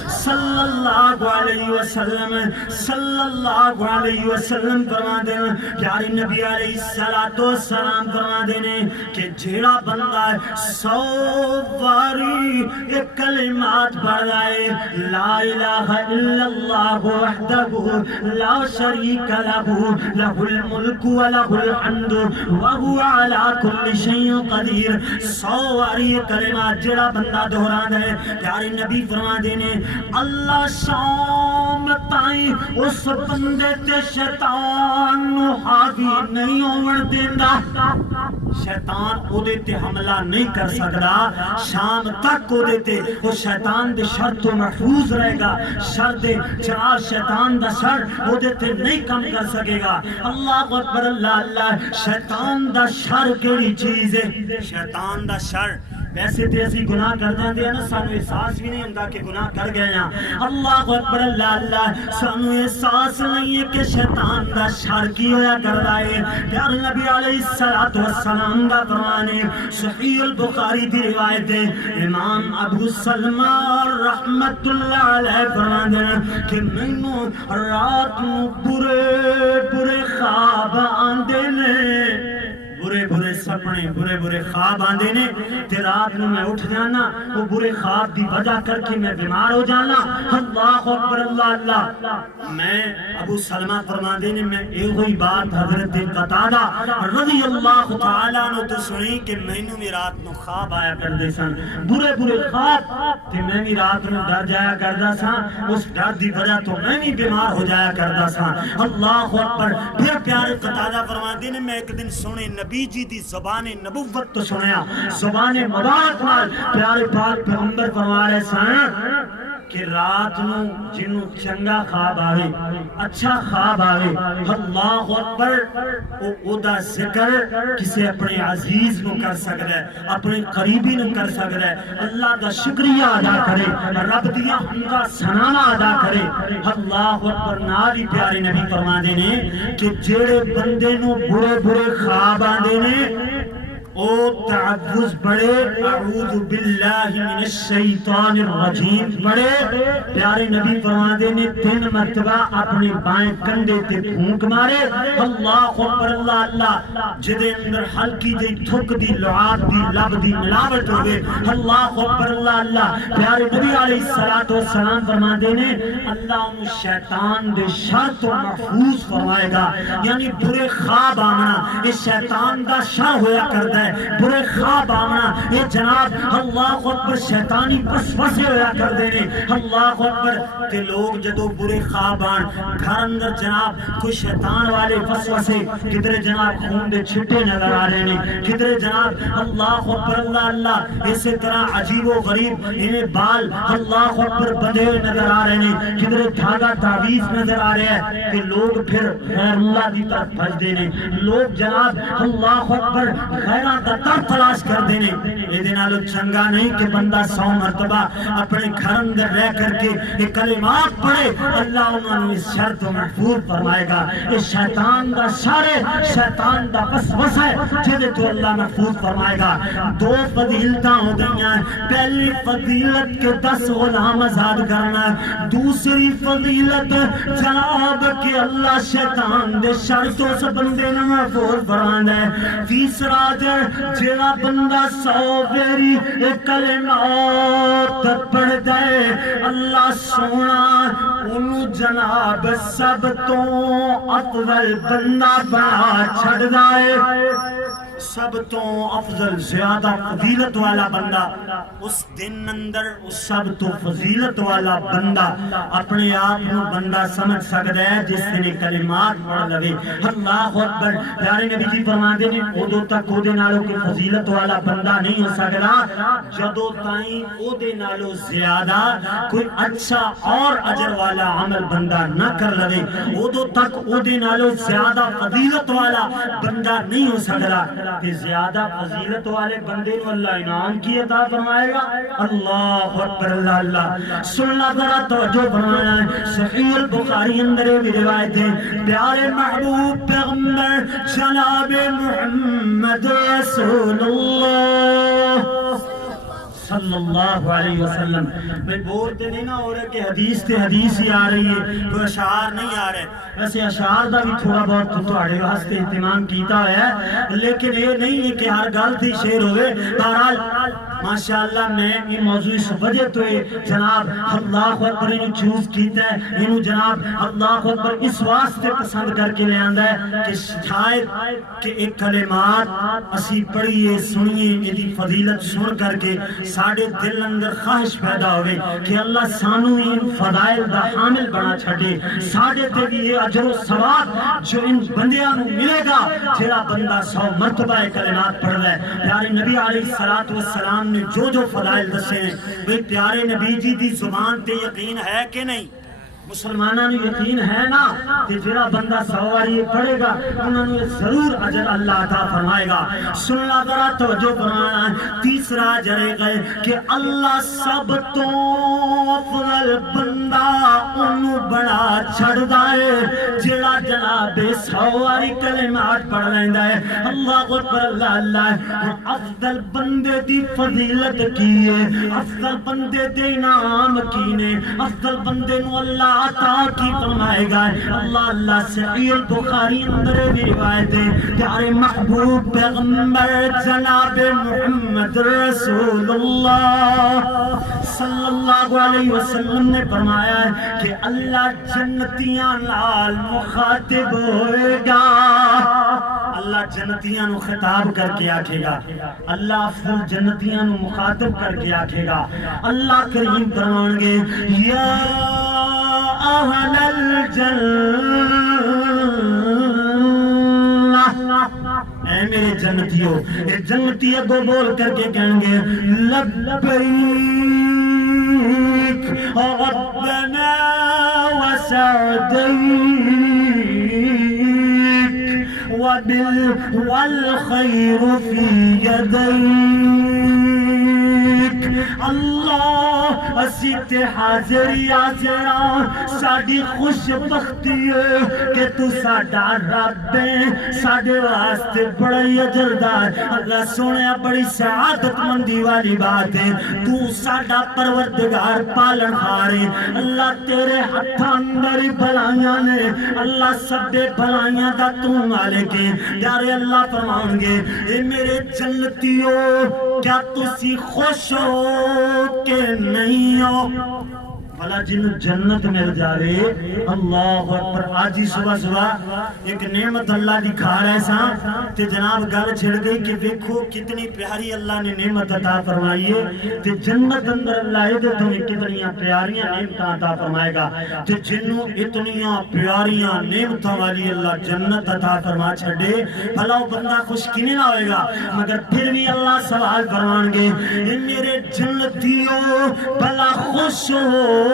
صلی اللہ علیہ وسلم صلی اللہ علیہ وسلم فرما دینا۔ پیارے نبی علیہ السلام فرما دینے کہ جیڑا بندہ 100 باری ایک کلمات پڑھ جائے لا الہ الا اللہ وحدہ لا شریک لہ لہ الملک ولہ الحمد وہو علی کل شیء قدیر، 100 باری کلمات جڑا بندہ دہران ہے پیارے نبی فرما دینے اللہ شام تائیں اس بندے تے شیطان نو حاوی نہیں ہون دیندا، شیطان او دے تے حملہ نہیں کر سکدا، شام تک او دے تے وہ شیطان دے شر تو محفوظ رہے گا، شر دے چراغ شیطان دا شر او دے تے نہیں کم کر سکے گا۔ اللہ اکبر۔ اللہ اللہ۔ شیطان دا شر کیڑی چیز ہے؟ شیطان دا شر ویسے تے اسی گناہ کر جاندے ہیں نا، سانو احساس بھی نہیں ہوندا کہ گناہ کر گئے ہیں۔ اللہ اکبر۔ اللہ اللہ۔ سانو احساس نہیں ہے کہ شیطان دا شر کی ہویا کردا ہے۔ پیارے نبی علیہ السلام دا فرمانے صحیح البخاری دی روایت ہے، امام ابو سلمہ رحمت اللہ علیہ فرماندے ہیں کہ مینوں رات نو برے برے خواب آندے نے، برے برے سپنے برے برے خواب آندے نے تے رات میں اٹھ جانا وہ برے خواب دی وجہ کر کے میں بیمار ہو جانا۔ اللہ اکبر۔ اللہ اللہ۔ میں ابو سلمہ فرماندے نے میں ایک ہوئی بات حضرت قتادہ رضی اللہ تعالیٰ عنہ تو سنی کہ مینوں بھی رات نو خواب آیا کردے سن، برے برے خواب تے میں بھی رات نو ڈر جایا کردا سا، اس ڈر دی وجہ تو میں بھی بیمار ہو جایا کردا سا۔ اللہ اکبر۔ پھر پیارے قتادہ فرماندے نے میں ایک دن سنے نبی جی دی زبان نبوت تو سنیا، زبان مبارک نال پیارے پاک پیغمبر فرما رہے سن کہ رات نو جنوں چنگا خواب آوے، اچھا خواب آوے، اللہ اکبر او دا ذکر کسے اپنے عزیز نو کر سکتا ہے، اپنے قریبی نو کر سکتا ہے، اللہ دا شکریہ ادا کرے، رب دیا حمدہ ثناء ادا کرے۔ اللہ اکبر۔ نال ہی پیارے نبی فرما دینے کہ جیڑے بندے نو برے برے خواب آندے نے او تعوذ پڑھے اعوذ باللہ من الشیطان الرجیم پڑھے، پیارے نبی فرماندے نے 3 مرتبہ اپنے بائیں کندھے تے پھونک مارے۔ اللہ اکبر۔ اللہ اللہ۔ جدے اندر ہلکی جی تھک دی لعاب دی لب دی ملاوٹ ہوئے، اللہ اکبر۔ اللہ اللہ۔ پیارے نبی علیہ السلام فرماندے نے اللہ انہوں شیطان دے شر تو محفوظ فرمائے گا، یعنی برے خواب آنا یہ شیطان دا شر ہویا کردا ہے۔ ہے برے خواب آنا یہ جناب اللہ اکبر شیطانی وسوسے ہویا کر دینے اللہ اکبر کہ لوگ جدو برے خواب آن گھر اندر جناب کوئی شیطان والے وسوسے کدھر جناب خون دے چھٹے نظر آ رہے ہیں کدھر جناب اللہ اکبر اللہ اللہ اسی طرح عجیب و غریب انہیں بال اللہ اکبر بندھے ہوئے نظر آ رہے ہیں کدھر دھاگا تعویذ نظر آ رہا ہے کہ لوگ پھر غیر اللہ دی طرف بھج دینے لوگ جناب اللہ اکبر غیران کا تر تلاش کر دینے یہ دنالو چنگا نہیں کہ بندہ 100 مرتبہ اپنے گھر اندر رہ کر کے یہ کلمات پڑھے اللہ انہوں نے اس شر تو محفوظ فرمائے گا یہ شیطان دا شارے شیطان دا وسوسہ ہے جدے تو اللہ محفوظ فرمائے گا 2 فضیلتاں ہو گئی ہیں پہلی فضیلت کے 10 غلام آزاد کرنا دوسری فضیلت جناب کہ اللہ شیطان دے شر تو اس بندے نے محفوظ فرمانا ہے تیسرا جڑا بندہ 100 بیری کلمات پڑھ دے اللہ سونا انہوں جناب سب تو افضل بندہ بنا چھڑ دائے سب تو افضل زیادہ فضیلت والا بندہ اس دن اندر اس سب تو فضیلت والا بندہ اپنے آپ نو بندہ سمجھ سکتا ہے جس نے کلمات پڑھ لوے اللہ اکبر پیارے نبی جی فرماتے ہیں ادو تک او دے نالوں کے فضیلت والا بندہ نہیں ہو سکتا جدو تائیں او دے نالوں زیادہ کوئی اچھا اور اجر والا عمل بندہ نہ کر لوے ادو تک او دے نالوں زیادہ فضیلت والا بندہ نہیں ہو سکتا کہ زیادہ فضیلت والے بندے کو اللہ انعام کی عطا فرمائے گا اللہ اکبر اللہ اللہ سننا ذرا توجہ فرمانا ہے صحیح البخاری اندر بھی روایت ہے پیارے محبوب پیغمبر جناب محمد رسول اللہ صلی اللہ علیہ وسلم میں بولتے نہیں نہ ہو رہے کہ حدیث تے حدیث ہی آ رہی ہے کوئی اشعار نہیں آ رہے ویسے اشعار دا بھی تھوڑا بہت تو تھوڑے واسطے اہتمام کیتا ہے لیکن یہ نہیں ہے کہ ہر گل تھی شعر ہوئے بہرحال ماشاءاللہ میں یہ موضوع اس وجہ تو جناب اللہ اکبر انہوں چوز کیتا ہے انہوں جناب اللہ اکبر اس واسطے پسند کر کے لے آندہ ہے کہ شاید کہ ایک کلمات اسی پڑھئے سنیے ایدی فضیلت سن کر کے ساڑھے دل اندر خواہش پیدا ہوئے کہ اللہ سانو ان فضائل دا حامل بنا چھٹے ساڑھے دل یہ عجر و ثواب جو ان بندیاں نو ملے گا جیڑا بندہ 100 مرتبہ کلمات پڑھ رہا ہے پیارے نبی علیہ السلام نے جو فضائل دسے ہیں وہ پیارے نبی جی دی زبان تے یقین ہے کہ نہیں مسلمانہ نے یقین ہے نا کہ جڑا بندہ 100 باری پڑھے گا انہوں نے ضرور اجر اللہ عطا فرمائے گا سننا ذرا توجہ فرمانا ہے تیسرا جرے گئے کہ اللہ سب تو افضل بندہ انہوں بڑا چھڑ دائے جڑا جناب 100 باری کلمات پڑھ لیندہ ہے اللہ اکبر اللہ اللہ افضل بندے دی فضیلت کیے افضل بندے دے انعام کینے افضل بندے نو اللہ عطا کی فرمائے گا اللہ اللہ صحیح البخاری اندر بھی روایت ہے پیارے محبوب پیغمبر جناب محمد رسول اللہ صلی اللہ علیہ وسلم نے فرمایا ہے کہ اللہ جنتیاں نال مخاطب ہوئے گا اللہ جنتیاں نو خطاب کر کے آکھے گا اللہ افضل جنتیاں نو مخاطب کر کے آکھے گا اللہ کریم فرمان گے یا اہل الجنہ اے میرے جنتیوں جنتی اگو بول کر کے کہیں گے لبیک ربنا وسعدیک والخیر فی یدیک اللہ اسیت حاضری آزرا ساڑی خوش بختی ہے کہ تو ساڑا رب ہے ساڑے واسطے بڑی اجردار اللہ سونے بڑی سعادت مندی والی بات ہے تو ساڑا پروردگار پالن ہارے اللہ تیرے ہتھاں اندر بھلائیاں نے اللہ سب دے بھلائیاں دا تو مالک ہے پیارے اللہ فرمان گے اے میرے جنتیوں کیا تسی خوش ہو کہ نہیں ہو بھلا جنوں جنت مل جاوے اللہ اکبر آج ہی صبح صبح ایک نعمت اللہ دکھا رہے ساں تے جناب گل چھڑ گئی کہ دیکھو کتنی پیاری اللہ نے نعمت عطا فرمائی ہے تے جنت اندر اللہ دے تمہیں کتنی پیاریاں نعمتاں عطا فرمائے گا تے جنوں اتنی پیاریاں نعمتاں والی اللہ جنت عطا فرما چھڑے بھلا وہ بندہ خوش کینے نہ ہوئے گا مگر پھر بھی اللہ سوال فرمان گے اے میرے جنتیوں بھلا خوش ہو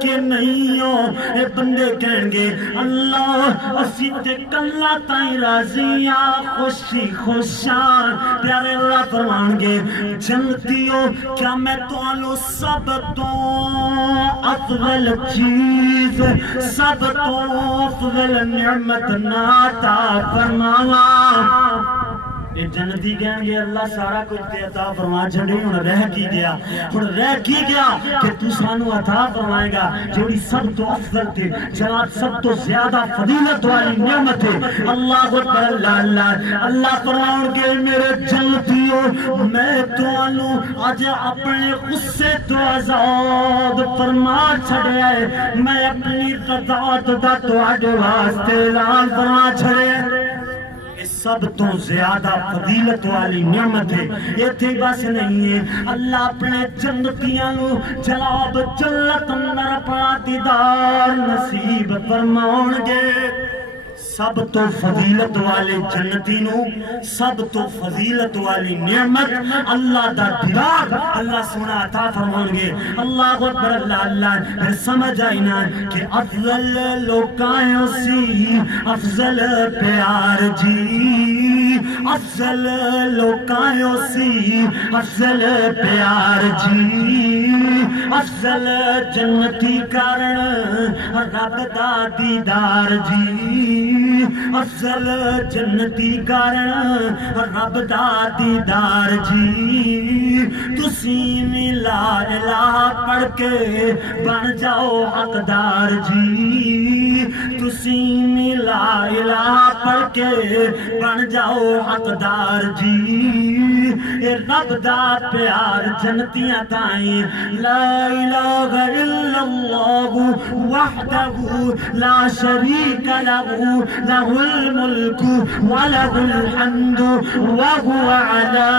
کہ نہیں ہو اے بندے کہیں گے اللہ اسی تے کلا تائیں راضیاں خوشی خوشان پیارے اللہ فرمان گے جنتیوں کیا میں تو آلو سب تو افضل چیز سب تو افضل نعمت ناتا فرماوا اے جنتی کہیں گے اللہ سارا کچھ تے عطا فرما چھڑے ہن رہ کی گیا کہ تو سانو عطا فرمائے گا جوڑی سب تو افضل تھے جناب سب تو زیادہ فضیلت والی نعمت ہے اللہ اکبر اللہ فرماؤں گے میرے جنتیوں میں تو آج اپنے غصے تو آزاد فرما چھڑے ہے میں اپنی رضاعت دا تو آڈے واسطے اعلان فرما چھڑے ہے سب تو زیادہ فضیلت والی نعمت ہے یہ تھی بس نہیں ہے اللہ اپنے جنتیاں نو جناب جنت اندر اپنا دیدار نصیب فرماؤں گے سب تو فضیلت والے جنتی نو سب تو فضیلت والی نعمت اللہ دا دیدار اللہ سونا عطا فرماؤں گے اللہ اکبر اللہ پھر سمجھ آئینا کہ افضل لوکائیں اسی افضل پیار جی افضل لوکائیں اسی افضل پیار جی افضل جنتی کارن رب دا دیدار جی افضل جنتی کارن رب دا دیدار جی تسی لا الہ پڑھ کے بن جاؤ حقدار جی تسی لا الہ پڑھ کے بن جاؤ حقدار جی اے رب دا پیار جنتیاں تائیں لا الہ الا اللہ وحدہ لا شریک لہ له الملك وله الحمد وهو على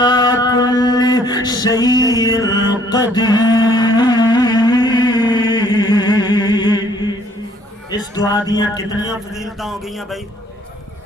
كل شيء قدير اس دعا دیاں کتنیاں فضیلتاں ہو گئیاں بھائی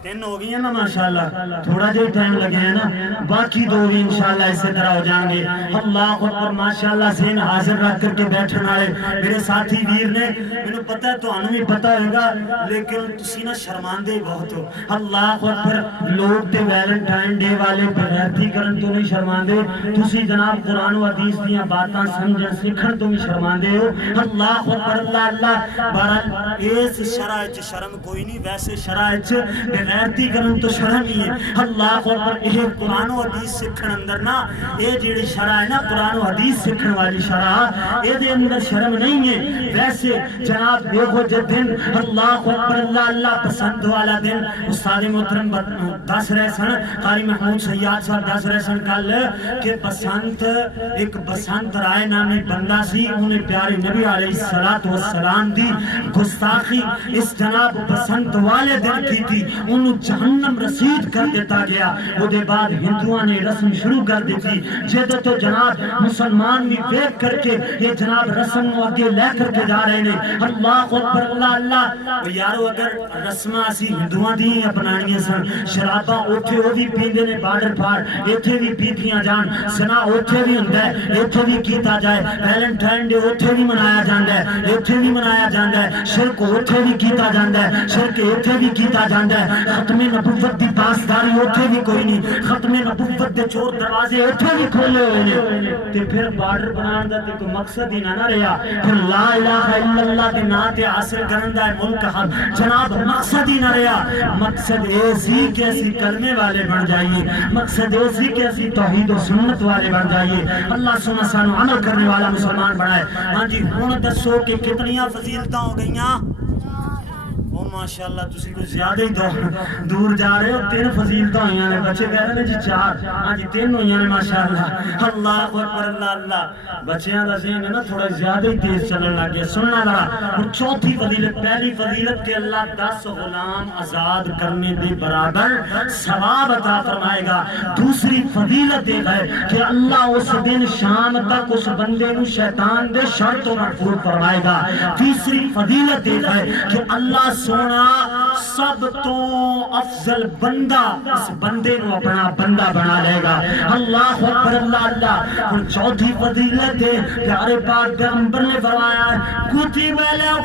تین ہو گئی ہیں نا ماشاءاللہ تھوڑا جو ٹائم لگے ہیں نا باقی دو بھی انشاءاللہ اسی طرح ہو جائیں گے اللہ اکبر ماشاءاللہ ذہن حاضر رکھ کر کے بیٹھنے والے میرے ساتھی ویر نے میں پتہ ہے تو انہوں بھی پتہ ہوگا لیکن تسی نا شرماندے بہت ہو اللہ اکبر لوگ تے ویلنٹائن ڈے والے بغیرتی کرن تو نہیں شرماندے تسی جناب قرآن و حدیث دیاں باتاں سمجھن سکھن تو نہیں شرماندے ہو اللہ اکبر اللہ بہرحال اس شرائط شرم کوئی نہیں ویسے شرائط غیرتی کرن تو شرم ہی ہے اللہ اکبر یہ قرآن و حدیث سکھن اندر نا یہ جیڑی شرع ہے نا قرآن و حدیث سکھن والی شرع یہ دے اندر شرم نہیں ہے ویسے جناب دیکھو جب دن اللہ اکبر اللہ پسند والا دن استاد محترم دس رہے سن قاری محمود سیاد صاحب دس رہے سن کل کہ بسنت ایک بسنت رائے نامی بندہ سی انہیں پیارے نبی علیہ السلام دی گستاخی اس جناب بسنت والے دن کی تھی انہوں جہنم رسید کر دیتا گیا وہ دے بعد ہندوان نے رسم شروع کر دیتی جیدے تو جناب مسلمان بھی ویک کر کے یہ جناب رسم آگے لے کر کے جا رہے ہیں اللہ اکبر اللہ یارو اگر رسمہ اسی ہندوان دی اپنانیاں سن شرابہ اوٹھے وہ بھی پیندے نے بارڈر پھاڑ ایتھے بھی پیتیاں جان سنا اوٹھے بھی ہندہ ہے ایتھے بھی کیتا جائے ویلنٹائن ڈے اوٹھے بھی منایا جاندہ ہے ایتھے بھی منایا جاندہ ہے شرک اوٹھے بھی کیتا جاندہ ہے شرک ایتھے بھی کیتا جاندہ ہے ختم نبوت دی پاسداری اوتھے بھی کوئی نہیں ختم نبوت دے چور دروازے اوتھے بھی کھولے ہوئے نے تے پھر بارڈر بنان دا تے کوئی مقصد ہی نہ رہیا پھر لا الہ الا اللہ دے نا تے حاصل کرن دا ملک حق جناب مقصد ہی نہ رہیا مقصد ایسی کہ اسی کلمے والے بن جائیے مقصد ایسی کہ اسی توحید و سنت والے بن جائیے اللہ سبحانہ سانو عمل کرنے والا مسلمان بنائے ہاں جی ہن دسو کہ کتنیاں فضیلتاں ہو گئیاں ماشاءاللہ تسی کوئی زیادہ ہی دور جا رہے ہو. 3 فضیلتاں ہوئیاں نے, بچے کہہ رہے ہیں جی 4. ہاں جی 3 ہوئیاں نے ماشاءاللہ. اللہ اکبر اللہ اللہ. بچیاں دا ذہن ہے نا تھوڑا زیادہ ہی تیز چلن لگ گیا. سننا ذرا. اور چوتھی فضیلت, پہلی فضیلت کہ اللہ 10 غلام آزاد کرنے دے برابر ثواب عطا فرمائے گا. دوسری فضیلت یہ ہے کہ اللہ اس دن شام تک اس بندے نو شیطان دے شر تو محفوظ فرمائے گا. تیسری فضیلت یہ ہے کہ اللہ سونا سب تو افضل بندہ اس بندے نو اپنا بندہ بنا لے گا. اللہ اکبر اللہ اللہ. اور چوتھی فضیلت ہے پیارے پاک پیغمبر نے فرمایا کتب لہ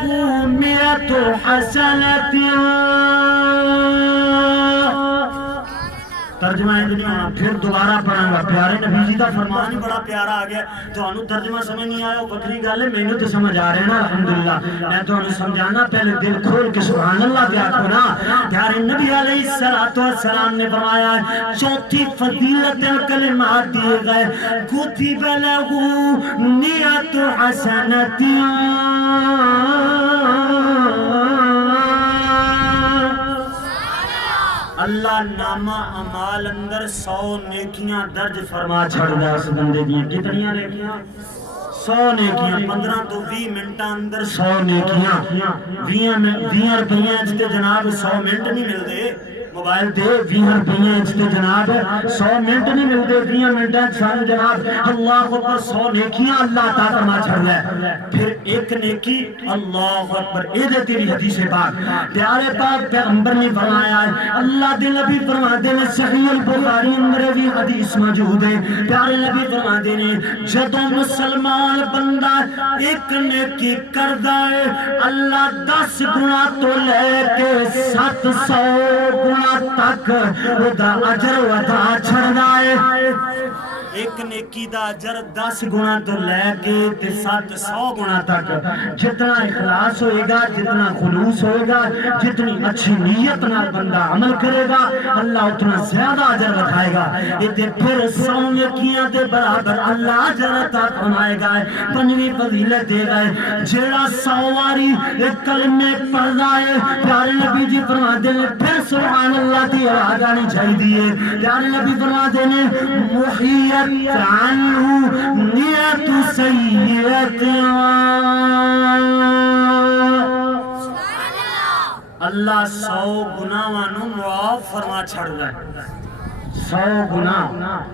مئۃ حسنۃ. ترجمہ نہیں ہونا, پھر دوبارہ پڑھوں گا. پیارے نبی جی کا فرمان ہی بڑا پیارا آ گیا. تو ترجمہ سمجھ نہیں آیا بکری گل ہے, مینوں تو سمجھ آ رہے نا الحمدللہ. میں تو سمجھانا پہلے دل کھول کے سبحان اللہ پہ آخو نا. پیارے نبی علیہ الصلوۃ والسلام نے فرمایا چوتھی فضیلت کلمات دیے گئے کتب لہ مئۃ حسنۃ. اللہ نامہ اعمال اندر 100 نیکیاں درج فرما چھڑ دیا اس بندے دیاں. کتنیاں نیکیاں؟ 100 نیکیاں. 15 تو 20 منٹاں اندر 100 نیکیاں. 20 روپیاں تے جناب 100 منٹ نہیں ملتے. موبائل تے 20 روپیاں تے جناب 100 منٹ نہیں ملتے. 20 منٹاں سان جناب اللہ اکبر 100 نیکیاں اللہ عطا فرما چھڑ ہے. پھر ایک نیکی اللہ اکبر اے دے تیری حدیث پاک پیارے پاک پیغمبر نے فرمایا اللہ دے نبی فرماتے ہیں صحیح البخاری اندر بھی حدیث موجود ہے. پیارے نبی فرماتے ہیں جدوں مسلمان بندہ ایک نیکی کردا ہے اللہ 10 گنا تو لے کے 700 گنا تک دا اجر ودا چھڑدا ہے. ایک نیکی دا اجر 10 گنا تو لے کے 700 گنا تک. جتنا اخلاص ہوئے گا, جتنا خلوص ہوئے گا, جتنی اچھی نیت نال بندہ عمل کرے گا اللہ اتنا زیادہ اجر بتائے گا. یہ پھر 100 نیکیاں دے برابر اللہ اجر عطا فرمائے گا. پنجویں فضیلت دے گئے جیڑا 100 واری ایک کلمے پڑھدا ہے پیارے نبی جی فرماتے ہیں پھر سبحان اللہ دی آواز آنی چاہیے. پیارے نبی فرماتے ہیں محیط عنہ نیت سیئت. اللہ 100 گناہاں نو معاف فرما چھڑدا ہے. 100 گناہ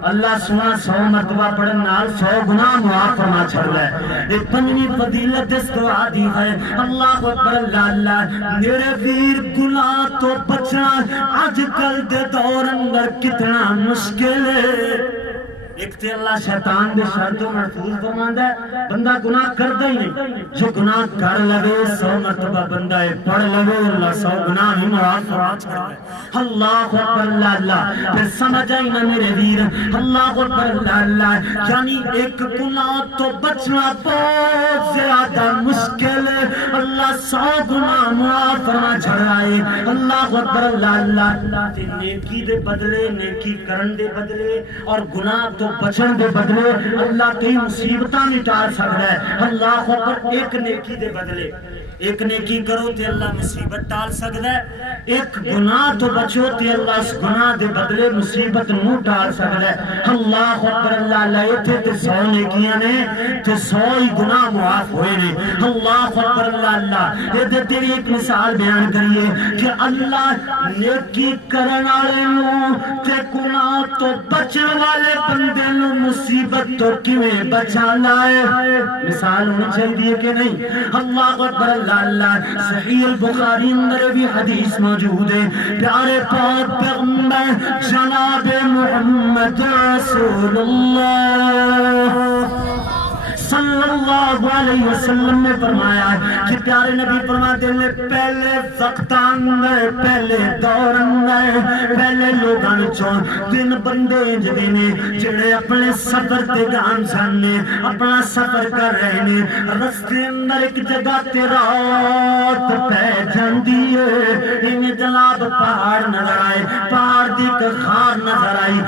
اللہ سنا 100 مرتبہ پڑھن نال 100 گناہ معاف فرما چھڑدا ہے. ایک پنجویں فضیلت اس کو عادی ہے اللہ اکبر اللہ اللہ. میرے ویر گناہ تو بچنا آج کل دے دور اندر کتنا مشکل ہے. ایک تے اللہ شیطان دے شر تو محفوظ فرماندا ہے بندہ گناہ کردا ہی نہیں. جو گناہ کر لگے 100 مرتبہ بندہ پڑھ لگے اللہ 100 گناہ ہی معاف فرما چھڑدا ہے. اللہ اکبر اللہ اللہ. پھر سمجھ آئی نا میرے ویر اللہ اکبر اللہ اللہ. یعنی ایک گناہ تو بچنا بہت زیادہ مشکل ہے. اللہ 100 گناہ معاف فرما چھڑدا ہے. اللہ اکبر اللہ اللہ. نیکی دے بدلے نیکی کرن دے بدلے اور گناہ تو بچن دے بدلے اللہ کئی مصیبتاں مٹا سکتا ہے. اللہ اکبر. ایک نیکی دے بدلے ایک نیکی کرو تے اللہ مصیبت ٹال سکتا ہے. ایک گناہ تو بچو تے اللہ اس گناہ دے بدلے مصیبت نو ٹال سکتا ہے. اللہ اکبر اللہ اللہ. ایتھے تے 100 نیکیاں نے تے 100 ہی گناہ معاف ہوئے نے. اللہ اکبر اللہ اللہ. یہ تیری ایک مثال بیان کریے کہ اللہ نیکی کرن والے نو تے گناہ تو بچن والے بندے نو مصیبت تو کیویں بچانا ہے. مثال ہونی چاہیے کہ نہیں. اللہ اکبر اللہ اللہ. صحیح البخاری اندر بھی حدیث موجود ہے پیارے پاک پیغمبر جناب محمد رسول اللہ صلی اللہ علیہ وسلم نے فرمایا کہ پیارے نبی فرماتے ہیں پہلے وقت اندر پہلے دور اندر پہلے لوگاں وچوں 3 بندے جڑے نے جڑے اپنے سفر تے گان سننے اپنا سفر کر رہے نے. رستے اندر ایک جگہ تے رات پہ جاندی ہے. انہیں جناب پہاڑ نظر آئے, پہاڑ دی ایک غار نظر آئی.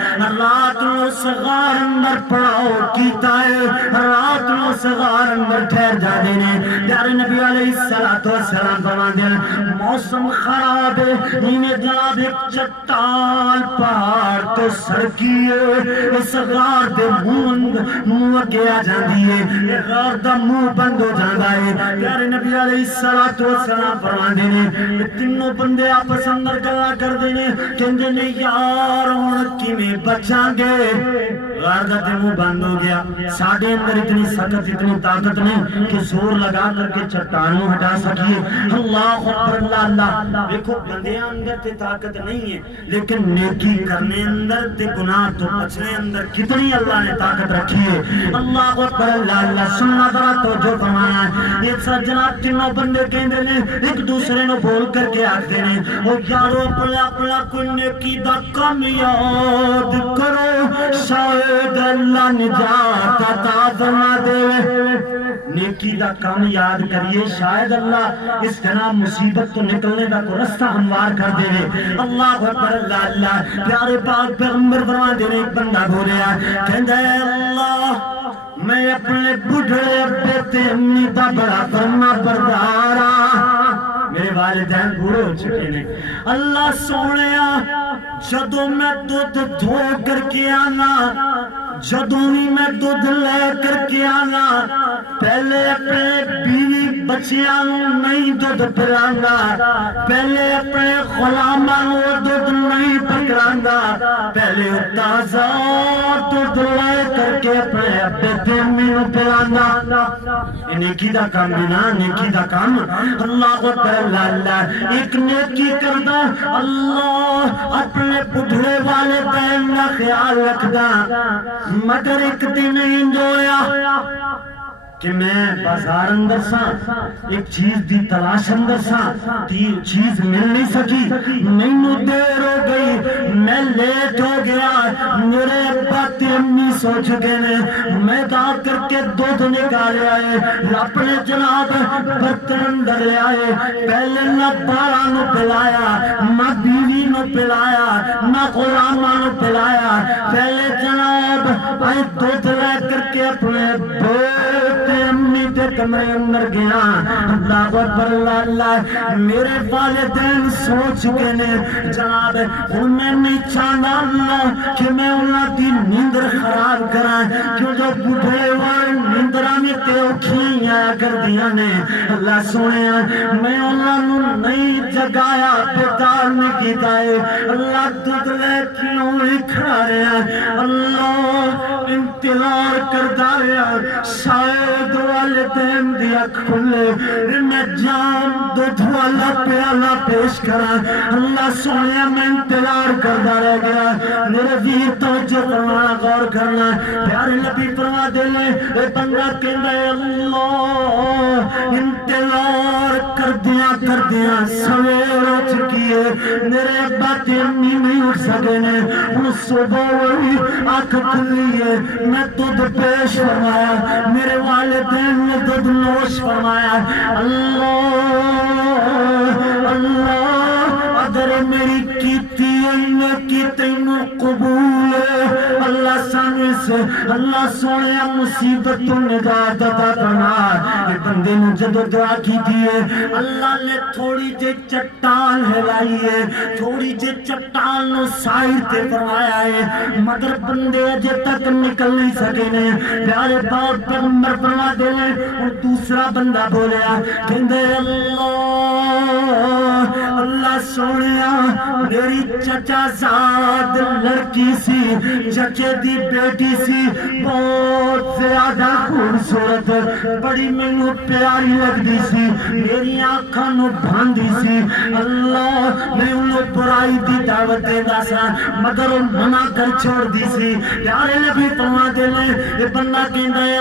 رات نو اس غار اندر پڑاؤ کیتا ہے. رات و صغار اندر ٹھہر جاندے نے پیارے نبی علیہ السلام فرماندے ہیں موسم خراب ہے انہیں جناب ایک چٹان پہاڑ تو سڑکی ہے اس غار دے منہ اگے آ جاندی ہے غار دا منہ بند ہو جاندا ہے پیارے نبی علیہ السلام فرماندے نے تینوں بندے آپس اندر گلاں کردے نے کہندے نے یار ہن کیویں بچاں گے غار دا منہ بند ہو گیا ساڈے اندر اتنی سخت اتنی طاقت نہیں کہ زور لگا کر کے چٹان کو ہٹا سکیے اللہ اکبر اللہ دیکھو بندیاں اندر تے طاقت نہیں ہے لیکن نیکی کرنے اندر تے گناہ تو بچنے اندر کتنی اللہ نے طاقت رکھی ہے اللہ اکبر اللہ سننا ذرا توجہ فرمایا یہ جناب تینوں بندے کہندے نے ایک دوسرے نو بول کر کے آکھدے نے او یارو اپنا کوئی نیکی دا کم یاد کرو شاید اللہ نجات عطا فرما دے نیکی دا کام یاد کریے شاید اللہ اس جناب مصیبت تو نکلنے دا کو رستہ ہموار کر دے اللہ اکبر اللہ پیارے پاک پیغمبر فرما دے ایک بندہ بولیا کہندا ہے اللہ میں اپنے بڑھڑے ابے تے امی دا بڑا فرما بردار ہاں میرے والدین بوڑھے ہو چکے نے اللہ سونیا جدوں میں دودھ دھو کر کے آنا جدوں ہی میں دودھ لے کر کے آنا پہلے اپنے بیوی بچیاں نہیں دودھ پلانا پہلے اپنے غلاماں دودھ نہیں پکڑانا پہلے تازہ دودھ لے کر کے اپنے ابے تے امی نوں پلانا نیکی دا کام بنا نیکی دا کام اللہ اکبر اللہ ایک نیکی کردا اللہ اپنے بڑھڑے والدین کا خیال رکھدا مگر ایک دن انجویا کہ میں بازار اندر سا ایک چیز دی تلاش اندر سا چیز مل نہیں سکی مینوں دیر ہو گئی میں لیٹ ہو گیا میرے ابا تے امی سو چکے نے میں دا کر کے دودھ نکال آئے اپنے جناب برتن اندر لے آئے پہلے نہ بالا نو پلایا نہ بیوی نو پلایا نہ غلاماں نو پلایا پہلے جناب آئے دودھ لے کر کے اپنے امی تے کمرے اندر گیا اللہ اکبر اللہ میرے والدین سو چکے نے جناب ہن میں نہیں چاہتا اللہ کہ میں انہاں دی نیندر خراب کراں کیوں جو بڈھے والے نیندراں میں تے اوکھیاں آیا کردیاں نے اللہ سونیا میں انہاں نوں نہیں جگایا بیدار نہیں کیتا ہے اللہ دودھ لے کیوں کھڑا رہا اللہ انتظار کردا رہا شاید والدین دیا کھلے میں جان دودھ والا پیالہ پیش کرا اللہ سونیا میں انتظار کردا رہ گیا میرے ویر توجہ فرمانا غور کرنا پیارے نبی فرما دے لے اے بندہ کہندا ہے اللہ انتظار کردیاں سویر ہو چکی ہے میرے ابا تے امی نہیں اٹھ سکے نے ان صبح ہوئی آنکھ کھلی ہے میں دودھ پیش فرمایا میرے والدین نے دودھ نوش فرمایا اللہ اگر میری کیتی کی تینوں قبول ہے اللہ سانے سے اللہ سونے مصیبت تو نجات عطا فرما یہ بندے نے جدو دعا کی تھی ہے اللہ نے تھوڑی جے چٹان ہلائی ہے تھوڑی جے چٹان نو سائر تے فرمایا ہے مگر بندے اجے تک نکل نہیں سکے نے پیارے پاک پیغمبر فرما دے لے اور دوسرا بندہ بولیا کہندے اللہ سونیا میری چچا زاد لڑکی سی چچے دی بیٹی سی بہت زیادہ خوبصورت بڑی مینوں پیاری لگدی سی میری آنکھاں نو بھاندی سی اللہ میں انہوں برائی دی دعوت دیندا سا مگر وہ منع کر چھوڑ دی سی پیارے نبی فرما دے لے یہ بندہ کہندا ہے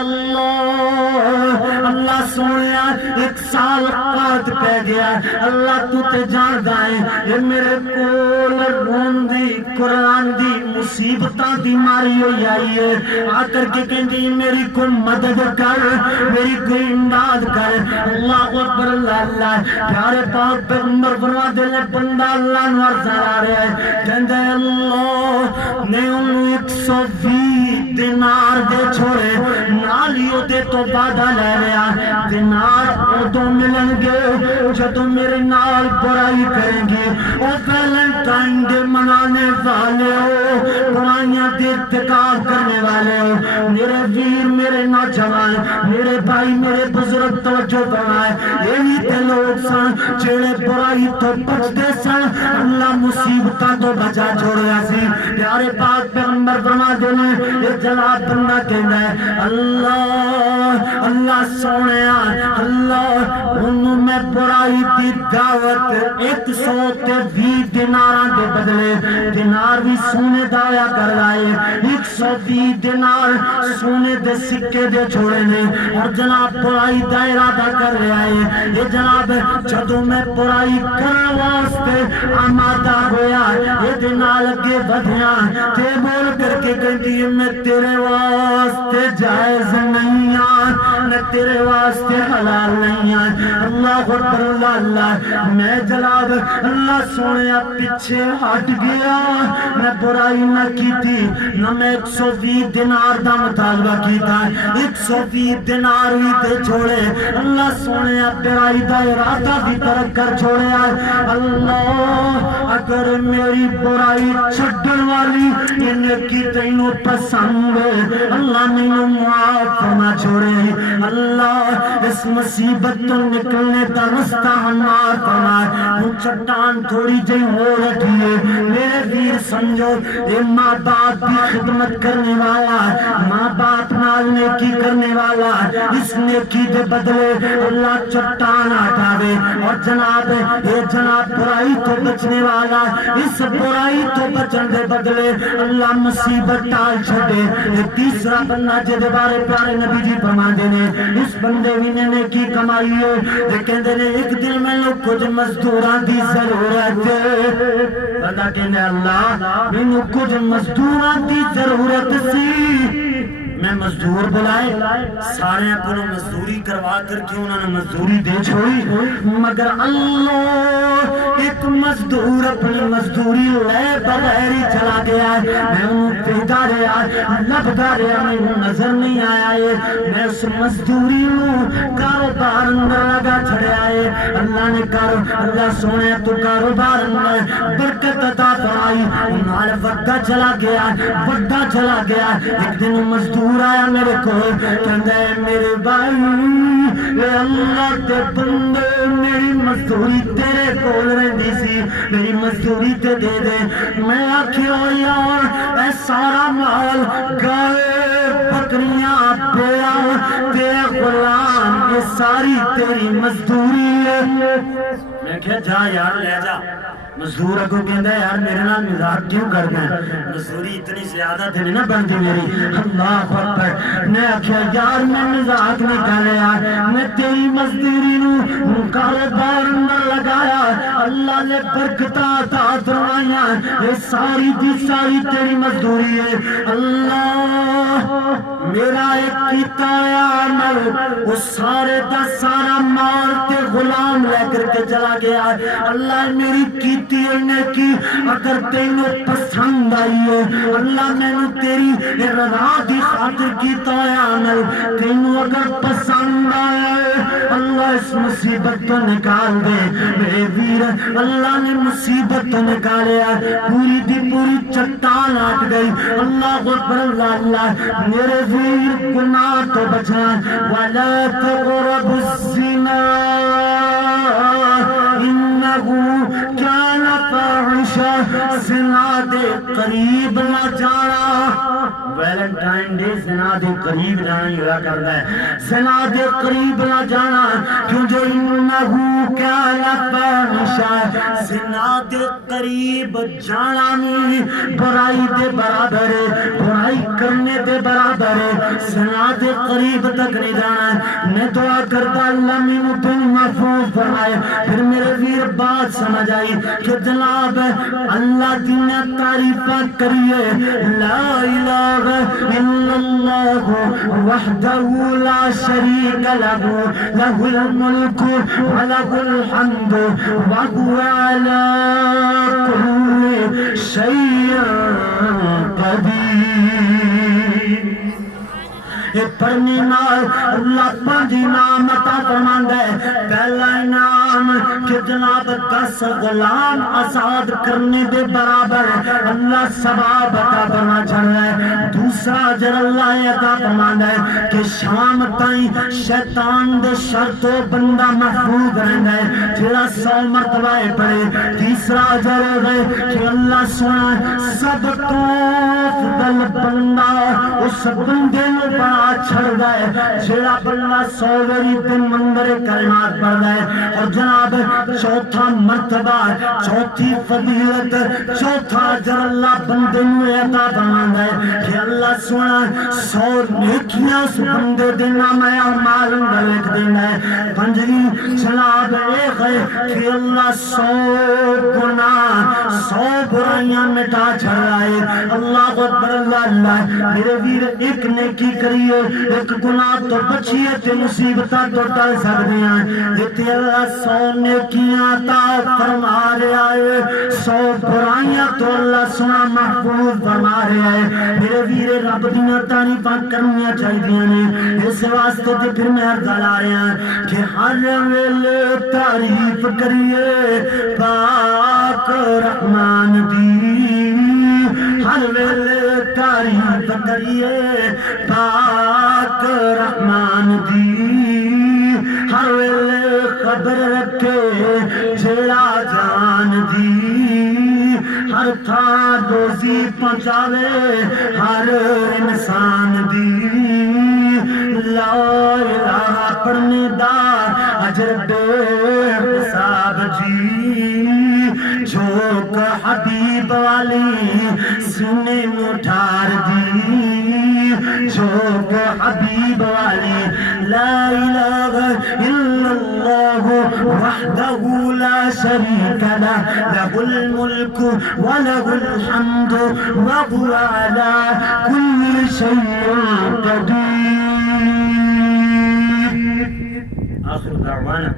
اللہ سونیا ایک سال قحط پہ گیا اللہ تو تے جاندا ہے یہ میرے کول رون دی قرآن دی مصیبتاں دی ماری ہوئی آئی ہے آ کر کے کہندی میری کوئی مدد کر میری کوئی امداد کر اللہ اکبر اللہ پیارے پاک پیغمبر فرما دے لے بندہ اللہ نو عرض آ رہا ہے کہندا ہے اللہ نے انہوں 120 دینار دے چھوڑے نالیوں دے تو وعدہ لے لیا دینار ادو ملن گے جدو میرے نال برائی کریں گے او ویلنٹائن ڈے منانے والے ہو برائیاں دے ارتکاب کرنے والے ہو میرے ویر میرے نوجوان میرے بھائی میرے بزرگ توجہ فرمائے یہی تے لوگ سن جڑے برائی تو بچتے سن اللہ مصیبتاں تو بچا چھوڑیا سی پیارے پاک پیغمبر فرما دینے یہ جناب بندہ کہنا ہے اللہ اللہ سونیا اللہ انہوں میں برائی دی دعوت 120 دیناراں دے بدلے دینار بھی سونے دایا کر لائے 120 دینار سونے دے سکے دے چھوڑے نے اور جناب برائی دا ارادہ کر رہے آئے یہ جناب جدو میں برائی کرنے واسطے آمادہ ہویا یہ دینار اگے بدھیاں تے بول کر کے کہتی ہے میں تیرے واسطے جائز نہیں آن میں تیرے واسطے حلال نہیں آن اللہ اکبر اللہ میں جناب اللہ سونے پیچھے ہٹ گیا میں برائی نہ کی تھی نہ میں 120 دینار دا مطالبہ کی تھا 120 دینار بھی تے چھوڑے اللہ سونے برائی دا ارادہ بھی ترک کر چھوڑے اللہ اگر میری برائی چھڈن والی انہیں کی تینوں پسند اللہ میں معاف فرما چھوڑے اللہ اس مصیبت تو نکلنے دا رستہ ہمار فرما وہ چٹان تھوڑی جی ہو رکھی ہے میرے ویر سمجھو یہ ماں باپ کی خدمت کرنے والا ماں باپ نال نیکی کرنے والا اس نیکی دے بدلے اللہ چٹان ہٹاوے اور جناب یہ جناب برائی تو بچنے والا اس برائی تو بچن دے بدلے اللہ مصیبت ٹال چھڑے یہ تیسرا بندہ جدے بارے پیارے نبی جی فرما دینے اس بندے بھی نے نیکی کمائی ہے لیکن دینے ایک دن میں لوگ کچھ مزدوران دی ضرورت بندہ کہنے اللہ میں کچھ مزدوران دی ضرورت سی میں مزدور بلائے سارے اپنوں مزدوری کروا کر کے انہوں نے مزدوری دے چھوڑی مگر اللہ ایک مزدور اپنی مزدوری لے بغیر ہی چلا گیا میں انہوں پیدا رہا لبدا رہا میں نظر نہیں آیا ہے میں اس مزدوری کاروبار اندر لگا چھڑے آئے اللہ نے اللہ سونے تو کاروبار اندر برکت عطا فرمائی انہوں وقتہ چلا گیا ایک دن مزدور آیا میرے کو کہندہ ہے میرے بھائی اے اللہ تے بندے میری مزدوری تیرے کول رہندی سی میری مزدوری تے دے دے میں آکھیا یار اے سارا مال گائے بکریاں بیڑا تے غلام یہ ساری تیری مزدوری ہے میں کہا جا یار لے جا مزدور کو کہندہ ہے یار میرے نام مزاق کیوں کر گئے مزدوری اتنی زیادہ تھی نہ بنتی میری اللہ اکبر میں آکھیا یار میں مزاق نہیں کرے یار میں تیری مزدوری نو کاروبار اندر لگایا اللہ نے برکتاں عطا فرمائیاں یہ ساری دی ساری تیری مزدوری ہے اللہ میرا ایک کیتا عمل وہ سارے دا سارا مال تے غلام لے کر کے چلا گیا اللہ میری کیتی کی اگر تینوں پسند آئی ہے اللہ میں نے تیری رضا کی خاطر کیتا ہے عمل تینوں اگر پسند آیا ہے اللہ اس مصیبت تو نکال دے میرے ویر اللہ نے مصیبت تو نکالے پوری دی پوری چٹان آٹ گئی اللہ اکبر اللہ میرے ویر گناہ تو بچائیں وَلَا تَقْرَبُوا الزِّنَا إِنَّهُ كَانَ فَاحِشَةً زنا دے قریب نہ جانا ویلنٹائن ڈے زنا دے قریب جانا ہوا کرتا ہے زنا دے قریب نہ جانا کیونکہ انہو کانا فاحشہ زنا دے قریب جانا نہیں برائی دے برابر ہے برائی کرنے دے برابر ہے زنا دے قریب تک نہیں جانا میں دعا کرتا اللہ میں دل محفوظ فرمائے پھر میرے ویر بات سمجھ آئی کہ جناب اللہ دین تعریفہ کریے لا الہ الا اللہ وحدہ لا شریک لہ لہ الملک ولہ الحمد وہو علی کل شیء قدیر یہ پڑھنے نال اللہ پانچ انعام عطا فرماندا ہے. پہلا انعام کہ جناب 10 غلام آزاد کرنے دے برابر اللہ ثواب عطا فرما چھڑدا ہے. دوسرا اجر اللہ عطا فرماندا ہے کہ شام تائیں شیطان دے شر تو بندہ محفوظ رہندا ہے جڑا 100 مرتبہ پڑھے. تیسرا اجر ہے کہ اللہ سونا سب تو افضل بندہ اس بندے نو بنا چھڑدا ہے جڑا بندہ 100 واری تے منبر کلمات پڑھدا ہے. اور جناب چوتھا مرتبہ چوتھی فضیلت چوتھا اجر اللہ بندے نو عطا فرماندا ہے کہ اللہ سونا 100 نیکیاں اس بندے دے نام اعمال اندر لکھ دیندا ہے. پنجویں جناب ایک ہے کہ اللہ 100 گناہ 100 برائیاں مٹا چھڑا ہے. اللہ اکبر اللہ. میرے ویر ایک نیکی کریے ایک گناہ تو بچیے تے مصیبتاں تو ٹل سکدے ہیں. تے اللہ 100 نیکیاں عطا فرما رہا ہے 100 برائیاں تو اللہ سنا محفوظ فرما رہا ہے. میرے ویر رب دیاں تعریفاں کرنیاں چاہیے نے. اس واسطے تے پھر میں عرض لا رہا ہوں کہ ہر ویلے تعریف کریے پاک رحمان دی. ہر ویلے تعریف کریے پاک رحمان دی. ہر ویلے خبر رکھے جڑا جان دی. ہر تھان روزی پہنچاوے ہر انسان دی. لا الہ پڑھنے دا اجر بے حساب جی. جھوک حبیب والی سنے مٹھار دی. جھوک حبیب والی لا الہ الا اللہ وحدہ لا شریک لہ لہ الملک ولہ الحمد وہو علی کل شیء قدیر. آخر دعوانا